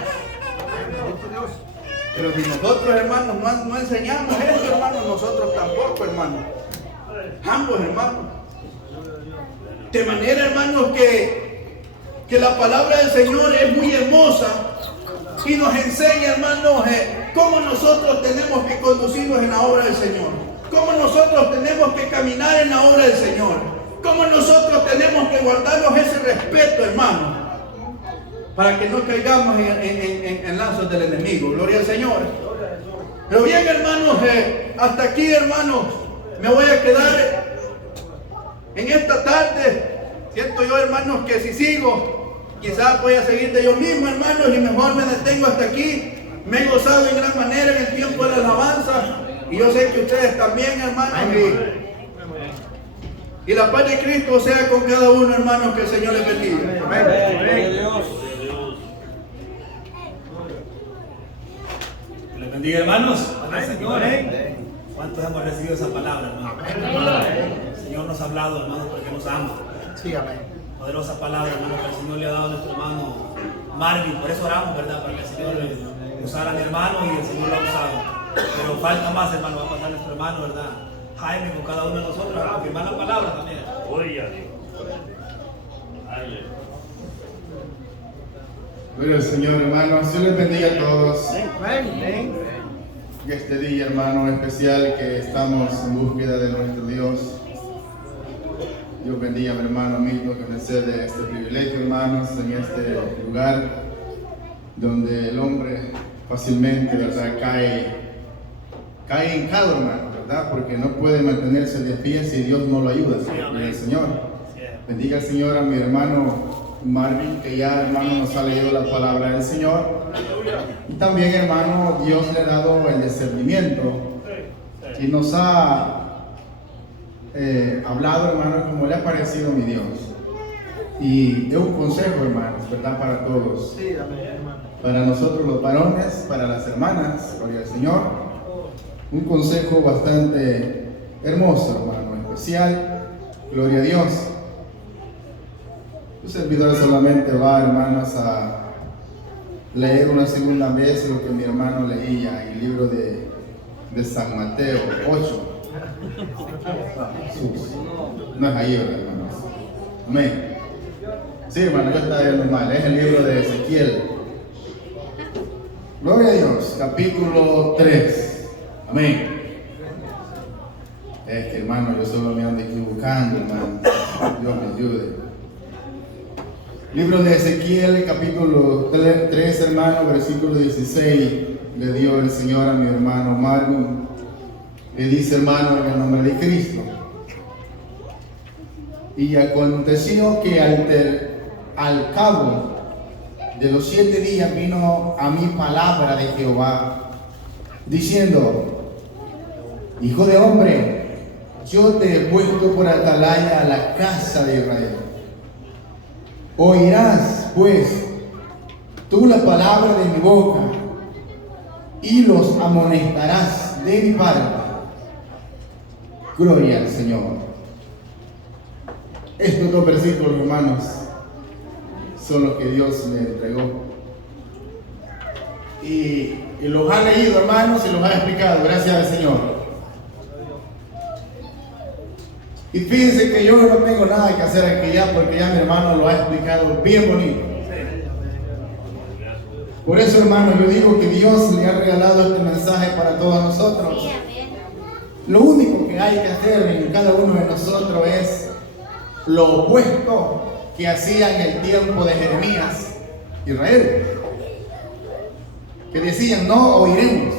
Pero si nosotros, hermanos, no enseñamos esto, hermanos, nosotros tampoco, hermanos. Ambos, hermanos. De manera, hermanos, que la palabra del Señor es muy hermosa y nos enseña, hermanos, cómo nosotros tenemos que conducirnos en la obra del Señor, cómo nosotros tenemos que caminar en la obra del Señor, cómo nosotros tenemos que guardarnos ese respeto, hermanos, para que no caigamos en lazos del enemigo. Gloria al Señor. Pero bien, hermanos, hasta aquí, hermanos, me voy a quedar en esta tarde. Siento yo, hermanos, que si sigo, quizás voy a seguir de yo mismo, hermanos, y mejor me detengo hasta aquí. Me he gozado en gran manera en el tiempo de la alabanza, y yo sé que ustedes también, hermanos. Y la paz de Cristo sea con cada uno, hermanos, que el Señor les bendiga. Amén. Que les bendiga, hermanos. Amén, Señor. ¿Cuántos hemos recibido esa palabra, hermano? El Señor nos ha hablado, hermanos, porque nos ama. Sí, amén. Poderosa palabra, hermano, que el Señor le ha dado a nuestro hermano Marvin. Por eso oramos, ¿verdad? Para que el Señor usara a mi hermano, y el Señor lo ha usado. Pero falta más, hermano. Va a pasar nuestro hermano, ¿verdad? Jaime, con cada uno de nosotros, a confirmar la palabra también. Gloria al Señor, hermanos. Dios les bendiga a todos. Y este día, hermano, especial que estamos en búsqueda de nuestro Dios. Dios bendiga a mi hermano Milton, que me cede este privilegio, hermanos, en este lugar donde el hombre fácilmente, ¿verdad?, cae hincado, hermano, ¿verdad? Porque no puede mantenerse de pie si Dios no lo ayuda. El Señor. Bendiga al Señor a mi hermano Marvin, que ya, hermano, nos ha leído la palabra del Señor. Y también, hermano, Dios le ha dado el discernimiento y nos ha hablado, hermano, como le ha parecido mi Dios. Y de un consejo, hermanos, ¿verdad? Para todos. Para nosotros los varones, para las hermanas, gloria al Señor. Un consejo bastante hermoso, hermano, especial. Gloria a Dios. Un servidor solamente va, hermanos, a leer una segunda vez lo que mi hermano leía en el libro de San Mateo 8. No es ahí, hermanos. Amén. Sí, hermano, yo estaba viendo mal. Es el libro de Ezequiel. Gloria a Dios, capítulo 3. Amén. Es que, hermano, yo solo me ando equivocando, hermano. Dios me ayude. Libro de Ezequiel, capítulo 3, hermano, versículo 16. Le dio el Señor a mi hermano Marvin. Le dice, hermano, en el nombre de Cristo. Y aconteció que al cabo de los 7 días vino a mí palabra de Jehová, diciendo: Hijo de hombre, yo te he puesto por atalaya a la casa de Israel. Oirás, pues, tú la palabra de mi boca, y los amonestarás de mi parte. Gloria al Señor. Estos 2 versículos, hermanos, son los que Dios le entregó. Y los ha leído, hermanos, y los ha explicado, gracias al Señor. Y fíjense que yo no tengo nada que hacer aquí ya, porque ya mi hermano lo ha explicado bien bonito. Por eso, hermano, yo digo que Dios le ha regalado este mensaje para todos nosotros. Lo único que hay que hacer en cada uno de nosotros es lo opuesto que hacía en el tiempo de Jeremías, Israel, que decían: no oiremos.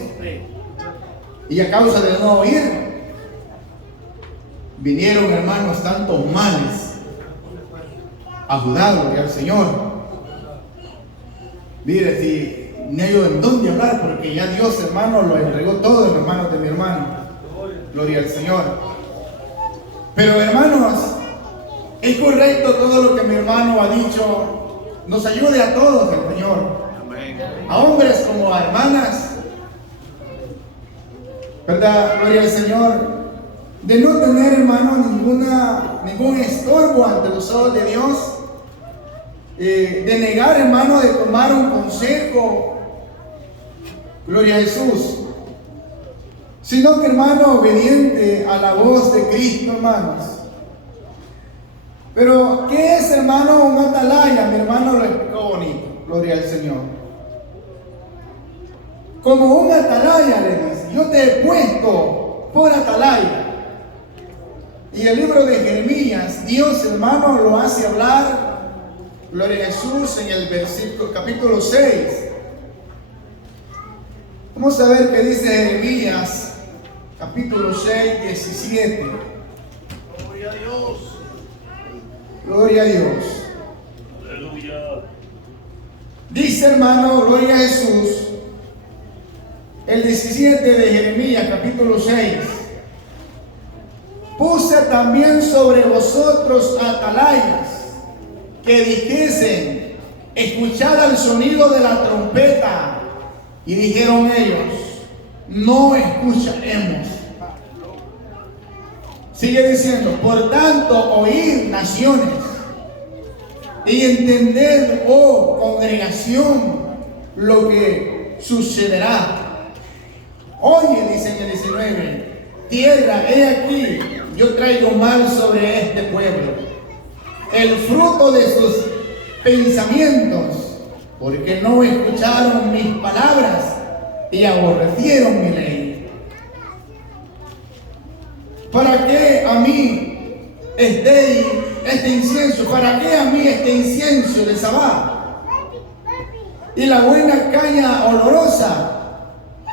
Y a causa de no oír, vinieron, hermanos, tantos males a Judá, gloria al Señor. Mire, si ni hay en dónde hablar, porque ya Dios, hermano, lo entregó todo en las manos de mi hermano. Gloria al Señor. Pero, hermanos, es correcto todo lo que mi hermano ha dicho. Nos ayude a todos el Señor, a hombres como a hermanas, ¿verdad? Gloria al Señor. De no tener, hermano, ningún estorbo ante los ojos de Dios, de negar, hermano, de tomar un consejo, gloria a Jesús, sino que, hermano, obediente a la voz de Cristo, hermanos. Pero, ¿qué es, hermano, un atalaya? Mi hermano lo explicó bonito, gloria al Señor. Como un atalaya, le dice: yo te he puesto por atalaya. Y el libro de Jeremías, Dios, hermano, lo hace hablar, gloria a Jesús, en el versículo, capítulo 6. Vamos a ver qué dice Jeremías, capítulo 6, 17. Gloria a Dios. Gloria a Dios. Aleluya. Dice, hermano, gloria a Jesús, el 17 de Jeremías, capítulo 6. Puse también sobre vosotros atalayas que dijesen: escuchad el sonido de la trompeta. Y dijeron ellos: no escucharemos. Sigue diciendo: por tanto, oíd, naciones, y entended, oh congregación, lo que sucederá. Oye, dice en el 19: tierra, he aquí, yo traigo mal sobre este pueblo, el fruto de sus pensamientos, porque no escucharon mis palabras y aborrecieron mi ley. ¿Para qué a mí este incienso? ¿Para qué a mí este incienso de Sabá? Y la buena caña olorosa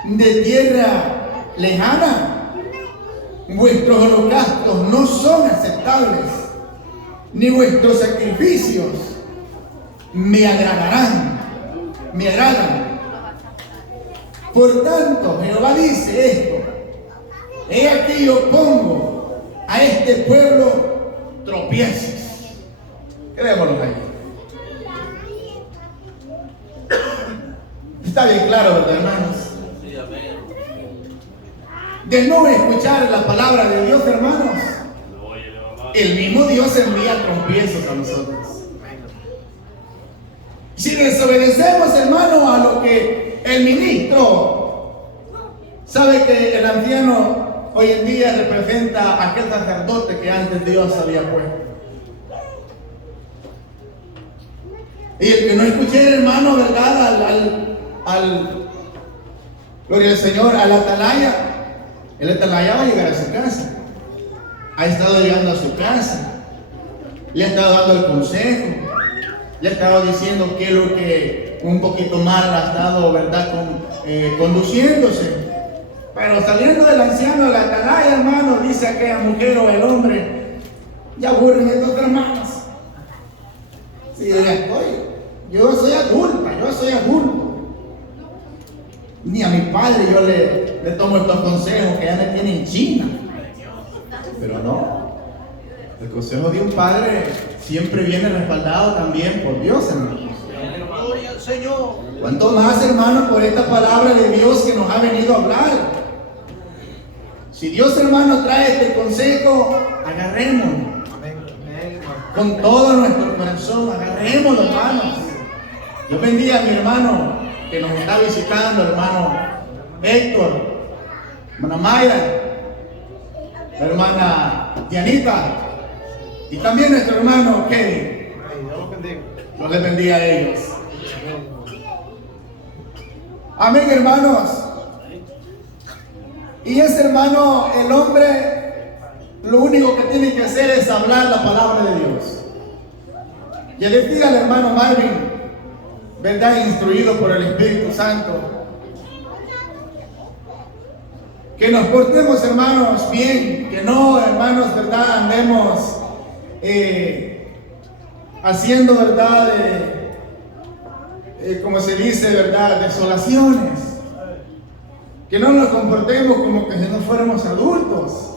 de tierra lejana. Vuestros holocaustos no son aceptables, ni vuestros sacrificios me agradan. Por tanto, Jehová dice esto: he aquí yo pongo a este pueblo tropiezos. Quedémonos ahí. Está bien claro, ¿verdad, hermanos? De no escuchar la palabra de Dios, hermanos, el mismo Dios envía tropiezos a nosotros. Si desobedecemos, hermano, a lo que el ministro sabe que el anciano hoy en día representa a aquel sacerdote que antes Dios había puesto. Y el que no escuche, hermano, ¿verdad? Gloria al Señor, al atalaya. El atalaya va a llegar a su casa. Ha estado llegando a su casa. Le ha estado dando el consejo. Le ha estado diciendo qué es lo que un poquito mal ha estado, ¿verdad? Conduciéndose. Pero saliendo del anciano, el atalaya, hermano, dice aquella mujer o el hombre, ya aburren estos hermanos. Sí, yo soy adulta, yo soy adulto. Ni a mi padre yo le tomo estos consejos que ya me tienen china. Pero no, el consejo de un padre siempre viene respaldado también por Dios, hermano. Gloria al Señor. ¿Cuánto más, hermano, por esta palabra de Dios que nos ha venido a hablar? Si Dios, hermano, trae este consejo, agarrémoslo. Con todo nuestro corazón, agarrémoslo, hermanos. Yo bendiga a mi hermano que nos está visitando, hermano Héctor, hermana Mayra, hermana Dianita y también nuestro hermano Kevin. Dios les bendiga a ellos. Amén, hermanos. Y ese hermano, el hombre, lo único que tiene que hacer es hablar la palabra de Dios. Y les diga al hermano Marvin, ¿verdad? Instruido por el Espíritu Santo, que nos portemos, hermanos, bien, que no, hermanos, ¿verdad? Andemos haciendo, ¿verdad? Como se dice, ¿verdad? Desolaciones. Que no nos comportemos como que si no fuéramos adultos.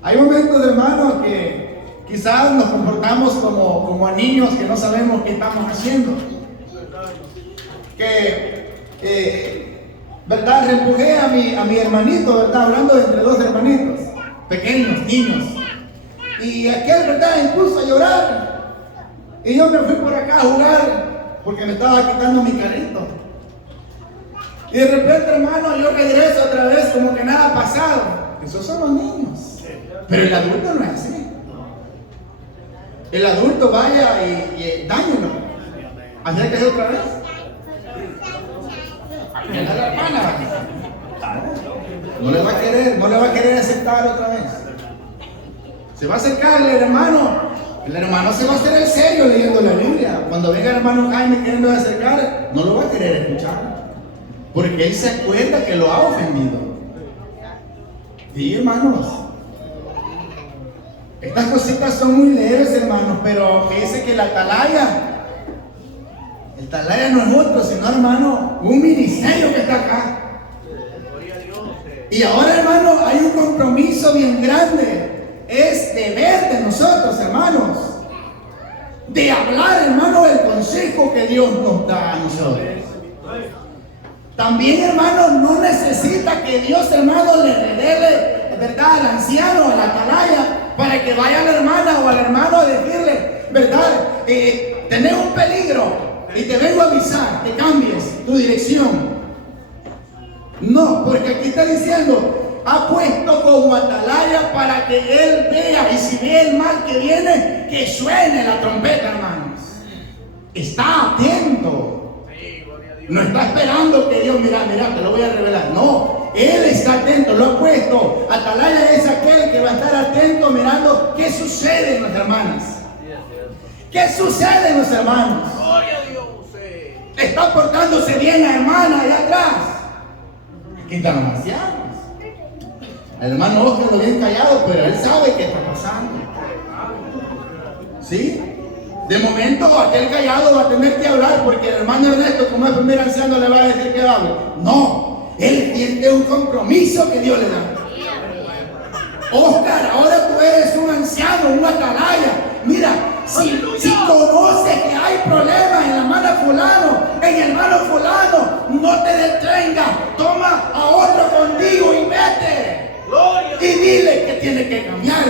Hay momentos, hermanos, que quizás nos comportamos como a niños que no sabemos qué estamos haciendo. ¿Verdad? Reempujé a mi hermanito, ¿verdad? Hablando entre dos hermanitos, pequeños, niños. Y aquel, ¿verdad? Impuso a llorar. Y yo me fui por acá a jugar porque me estaba quitando mi carrito. Y de repente, hermano, yo regreso otra vez como que nada ha pasado. Esos son los niños. Pero el adulto no es así. El adulto vaya y dáñelo. Acérquese otra vez. A la hermana. No le va a querer aceptar otra vez. Se va a acercarle el hermano. El hermano se va a hacer el serio leyendo la Biblia. Cuando venga el hermano Jaime queriendo acercar, no lo va a querer escuchar. Porque él se acuerda que lo ha ofendido. Sí, hermanos. Estas cositas son muy leves, hermanos, pero dice que el atalaya no es otro, sino, hermano, un ministerio que está acá. Y ahora, hermano, hay un compromiso bien grande. Es deber de nosotros, hermanos, de hablar, hermano, del consejo que Dios nos da a nosotros. También, hermano, no necesita que Dios, hermano, le revele, ¿verdad?, al anciano, a la atalaya, para que vaya a la hermana o al hermano a decirle, ¿verdad?, tenés un peligro y te vengo a avisar que cambies tu dirección. No, porque aquí está diciendo, ha puesto como atalaya para que él vea, y si ve el mal que viene, que suene la trompeta, hermanos. Está atento. No está esperando que Dios, mira, te lo voy a revelar. No, él está atento, lo ha puesto. Atalaya es aquel que va a estar atento mirando qué sucede en las hermanas. ¿Qué sucede en los hermanos? Gloria a Dios. Está portándose bien la hermana allá atrás. Aquí están los ancianos. El hermano Oscar lo bien callado, pero él sabe qué está pasando. ¿Sí? De momento aquel callado va a tener que hablar porque el hermano Ernesto, como es primer anciano, le va a decir que hable. No, él tiene un compromiso que Dios le da. Oscar, ahora tú eres un anciano, un atalaya. Mira, si conoces que hay problemas en la hermana fulano, en el hermano fulano, no te detengas, toma a otro contigo y vete. Y dile que tiene que cambiar.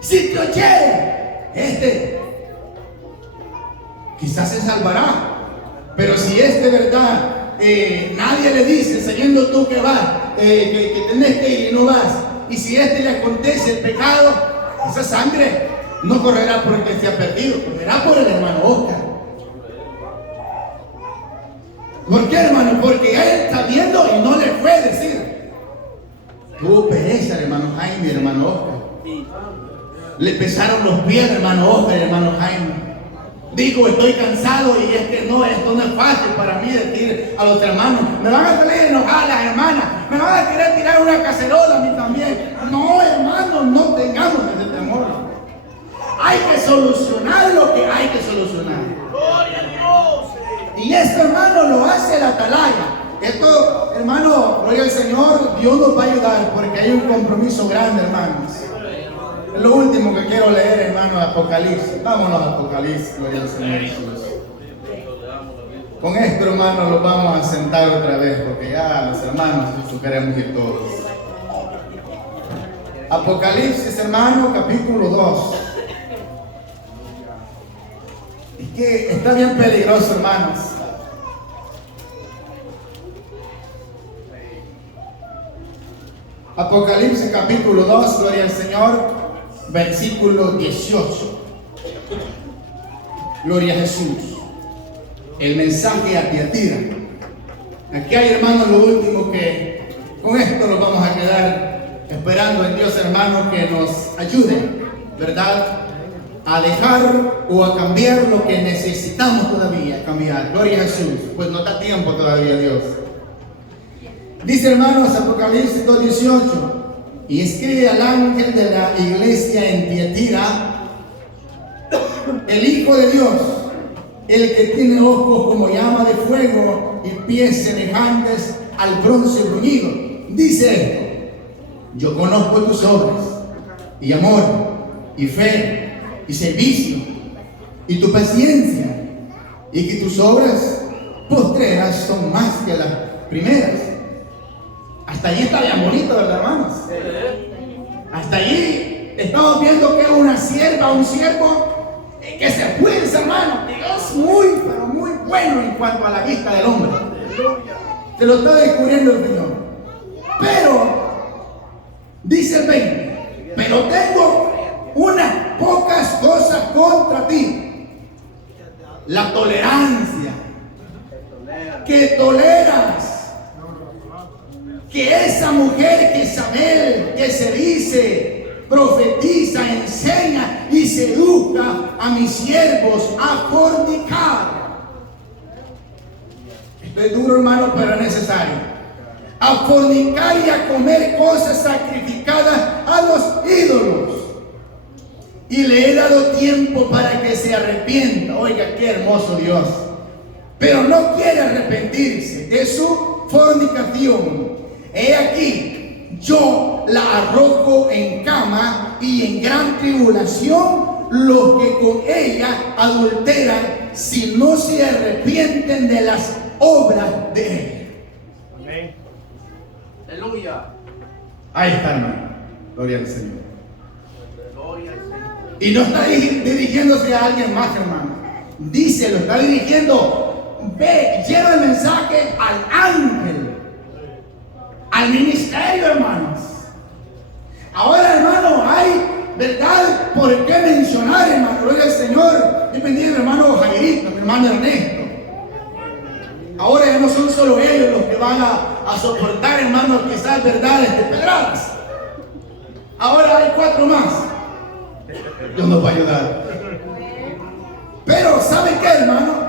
Si te oye, quizás se salvará. Pero si es de verdad, nadie le dice, sabiendo tú que vas, que tenés que ir y no vas, y si le acontece el pecado, esa sangre no correrá por el que se ha perdido, correrá por el hermano Oscar. ¿Por qué, hermano? Porque él está viendo y no le fue decir. Tuvo pereza el hermano Jaime y el hermano Oscar. Le pesaron los pies al hermano Oscar y al hermano Jaime. Digo, estoy cansado y es que no, esto no es fácil para mí decir a los hermanos. Me van a salir enojadas las hermanas. Me van a querer tirar una cacerola a mí también. No, hermanos, no tengamos ese temor. Hay que solucionar lo que hay que solucionar. Gloria a Dios. Y esto, hermano, lo hace la atalaya. Esto, hermano, gloria al Señor, Dios nos va a ayudar porque hay un compromiso grande, hermanos. Es lo último que quiero leer, hermano, de Apocalipsis. Vámonos a Apocalipsis, gloria al Señor Jesús. Con esto, hermano, los vamos a sentar otra vez porque ya los hermanos queremos ir todos. Apocalipsis, hermano, capítulo 2. Es que está bien peligroso, hermanos. Apocalipsis capítulo 2, gloria al Señor, versículo 18. Gloria a Jesús. El mensaje a Tiatira. Aquí hay, hermanos, lo último que con esto nos vamos a quedar esperando en Dios, hermano, que nos ayude, ¿verdad?, a dejar o a cambiar lo que necesitamos todavía cambiar. Gloria a Jesús, pues no da tiempo todavía, Dios. Dice, hermanos, Apocalipsis 2:18, y escribe al ángel de la iglesia en Tiatira, el Hijo de Dios, el que tiene ojos como llama de fuego y pies semejantes al bronce bruñido, dice esto: yo conozco tus obras, y amor, y fe, y servicio, y tu paciencia, y que tus obras postreras son más que las primeras. Hasta allí está bien bonito, ¿verdad, hermanos? Hasta allí estamos viendo que es una sierva, un siervo que se esfuerza, hermano, que es muy, pero muy bueno en cuanto a la vista del hombre. Se lo está descubriendo el Señor. Pero, dice el 20, pero tengo unas pocas cosas contra ti: la tolerancia, que toleras que esa mujer Jezabel, que se dice, profetiza, enseña y seduca a mis siervos a fornicar. Esto es duro, hermano, pero es necesario. A fornicar y a comer cosas sacrificadas a los ídolos. Y le he dado tiempo para que se arrepienta. Oiga, qué hermoso Dios. Pero no quiere arrepentirse de su fornicación. He aquí, yo la arrojo en cama y en gran tribulación los que con ella adulteran, si no se arrepienten de las obras de ella. Amén. Aleluya. Ahí está, hermano. Gloria al Señor. Gloria al Señor. Y no está dirigiéndose a alguien más, hermano. Dice, lo está dirigiendo. Ve, lleva el mensaje al ángel, al ministerio, hermanos. Ahora, hermano, hay, ¿verdad?, por qué mencionar, hermano. Gloria al Señor. Yo bendiga a mi hermano Jairito, mi hermano Ernesto. Ahora ya no son solo ellos los que van a soportar, hermanos, quizás verdades de pedradas. Ahora hay 4 más. Dios nos va a ayudar. Pero, ¿sabe qué, hermano?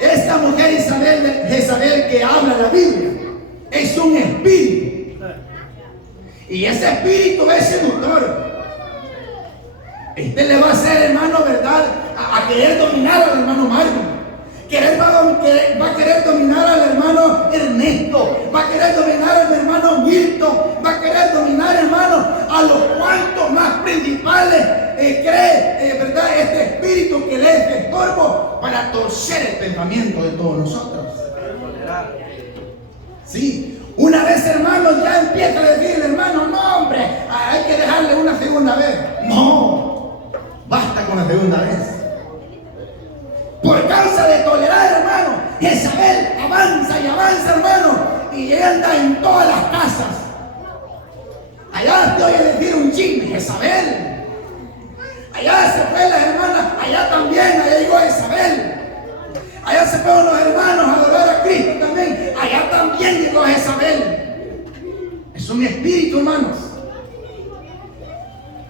Esta mujer Jezabel que habla la Biblia es un espíritu. Y ese espíritu es seductor. Este le va a hacer, hermano, ¿verdad?, a querer dominar al hermano Marvin. Va a querer dominar al hermano Ernesto. Va a querer dominar al hermano Milton. Va a querer dominar, hermano, a los cuantos más principales cree, ¿verdad?, este espíritu que le es de estorbo para torcer el pensamiento de todos nosotros. Sí, una vez, hermano, ya empieza a decirle, hermano, no, hombre, hay que dejarle una segunda vez. No, basta con la segunda vez. Jezabel avanza y avanza, hermano, y anda en todas las casas. Allá te oye decir un chisme, Jezabel. Allá se fue las hermanas, allá también, allá llegó Jezabel. Allá se fueron los hermanos a adorar a Cristo también, allá también llegó Jezabel. Es un espíritu, hermanos.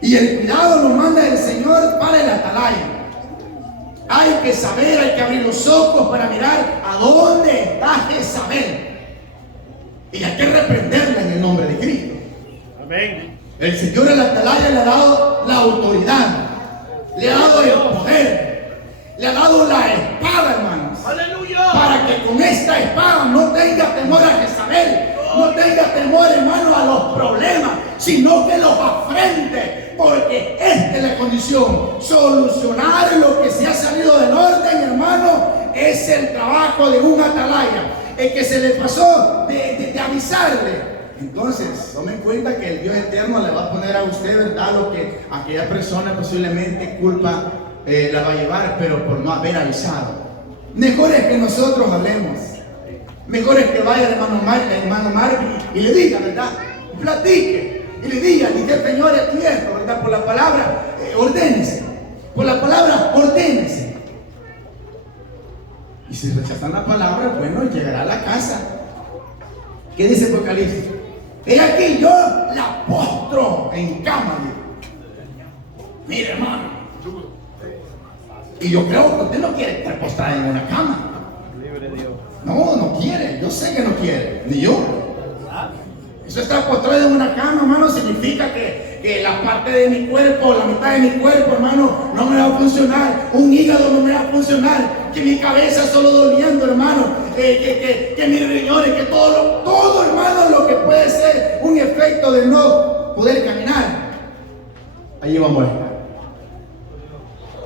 Y el cuidado nos manda el Señor para el atalaya. Hay que saber, hay que abrir los ojos para mirar a dónde está Jezabel. Y hay que reprenderla en el nombre de Cristo. Amén. El Señor al atalaya le ha dado la autoridad, le ha dado el poder, le ha dado la espada, hermanos. Aleluya. Para que con esta espada no tenga temor a Jezabel, no tenga temor, hermano, a los problemas, sino que los afrente, porque esta es la condición. Solucionar lo que se ha salido del orden, hermano, es el trabajo de un atalaya, el que se le pasó de avisarle. Entonces, tome en cuenta que el Dios eterno le va a poner a usted, ¿verdad?, lo que aquella persona posiblemente culpa la va a llevar, pero por no haber avisado. Mejor es que nosotros hablemos. Mejor es que vaya el hermano Marvin y le diga, ¿verdad? Platique y le diga, el Señor es esto, ¿verdad? Por la palabra, ordénese. Por la palabra, ordénese. Y si rechazan la palabra, bueno, llegará a la casa. ¿Qué dice Apocalipsis? He aquí yo la postro en cama. Mire, hermano. Y yo creo que usted no quiere estar postrado en una cama. No, no quiere. Yo sé que no quiere. Ni yo. Eso estar postrado en una cama, hermano, significa que la parte de mi cuerpo, la mitad de mi cuerpo, hermano, no me va a funcionar. Un hígado no me va a funcionar. Que mi cabeza solo doliendo, hermano. Que mis riñones, que todo, hermano, lo que puede ser un efecto de no poder caminar. Allí vamos a estar.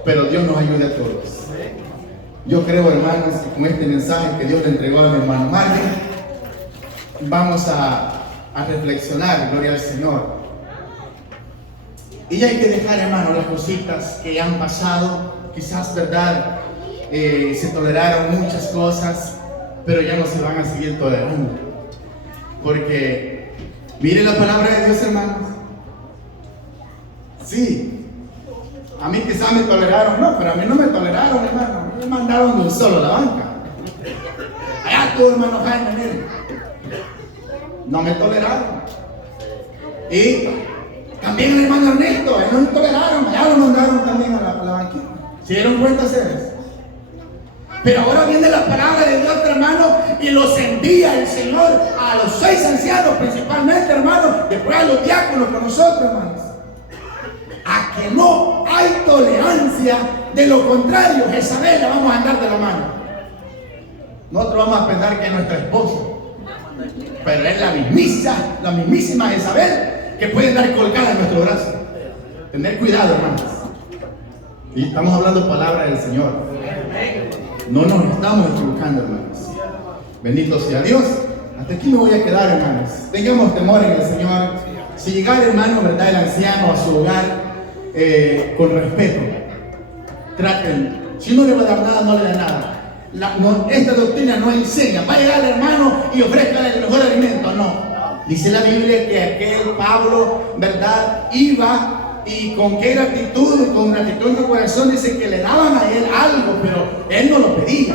Pero Dios nos ayude a todos. Yo creo, hermanos, que con este mensaje que Dios le entregó a mi hermano Mario, vamos a reflexionar, gloria al Señor. Y hay que dejar, hermano, las cositas que han pasado. Quizás, verdad, se toleraron muchas cosas, pero ya no se van a seguir tolerando. Porque, mire la palabra de Dios, hermanos. Sí. A mí quizás me toleraron, no, pero a mí no me toleraron, hermano. A mí me mandaron de un solo a la banca. Allá tú, hermano Jaime, mire. No me toleraron. Y también el hermano Ernesto, no me toleraron, allá lo mandaron también a la banquita. ¿Se dieron cuenta ustedes? Pero ahora viene la palabra de Dios, hermano, y los envía el Señor a los 6 ancianos, principalmente, hermano, después a los diáconos con nosotros, hermanos. A que no hay tolerancia, de lo contrario, Jezabel la vamos a andar de la mano. Nosotros vamos a pensar que es nuestra esposa, pero es la mismísima Jezabel que puede andar colgada en nuestro brazo. Tener cuidado, hermanos. Y estamos hablando palabra del Señor. No nos estamos equivocando, hermanos. Bendito sea Dios. Hasta aquí me voy a quedar, hermanos. Tengamos temor en el Señor. Si llegara, hermano, verdad, el anciano a su hogar, con respeto, traten. Si no le va a dar nada, no le da nada. Esta doctrina no enseña. Va a llegar el hermano y ofrezca el mejor alimento. No. Dice la Biblia que aquel Pablo, verdad, iba y con qué gratitud, con gratitud en su corazón, dice que le daban a él algo, pero él no lo pedía.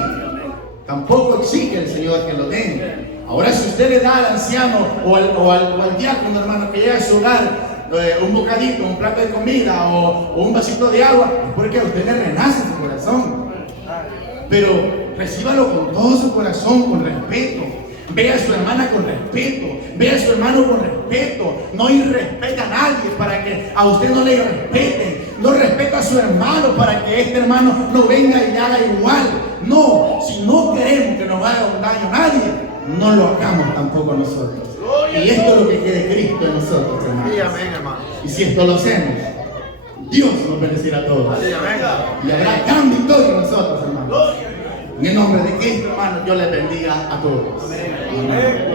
Tampoco exige el Señor que lo den. Ahora, si usted le da al anciano o al diácono, hermano, que llega a su hogar, un bocadito, un plato de comida o un vasito de agua, es porque a usted le renace su corazón. Pero recíbalo con todo su corazón, con respeto. Ve a su hermana con respeto, ve a su hermano con respeto. No irrespeta a nadie para que a usted no le respeten. No respeta a su hermano para que este hermano no venga y le haga igual. No, si no queremos que nos haga un daño a nadie, no lo hagamos tampoco nosotros. Y esto es lo que quede Cristo en nosotros, hermanos. Y si esto lo hacemos, Dios nos bendecirá a todos. Y habrá gran victoria en nosotros, hermanos. En el nombre de Cristo, hermanos, yo les bendiga a todos. Amén.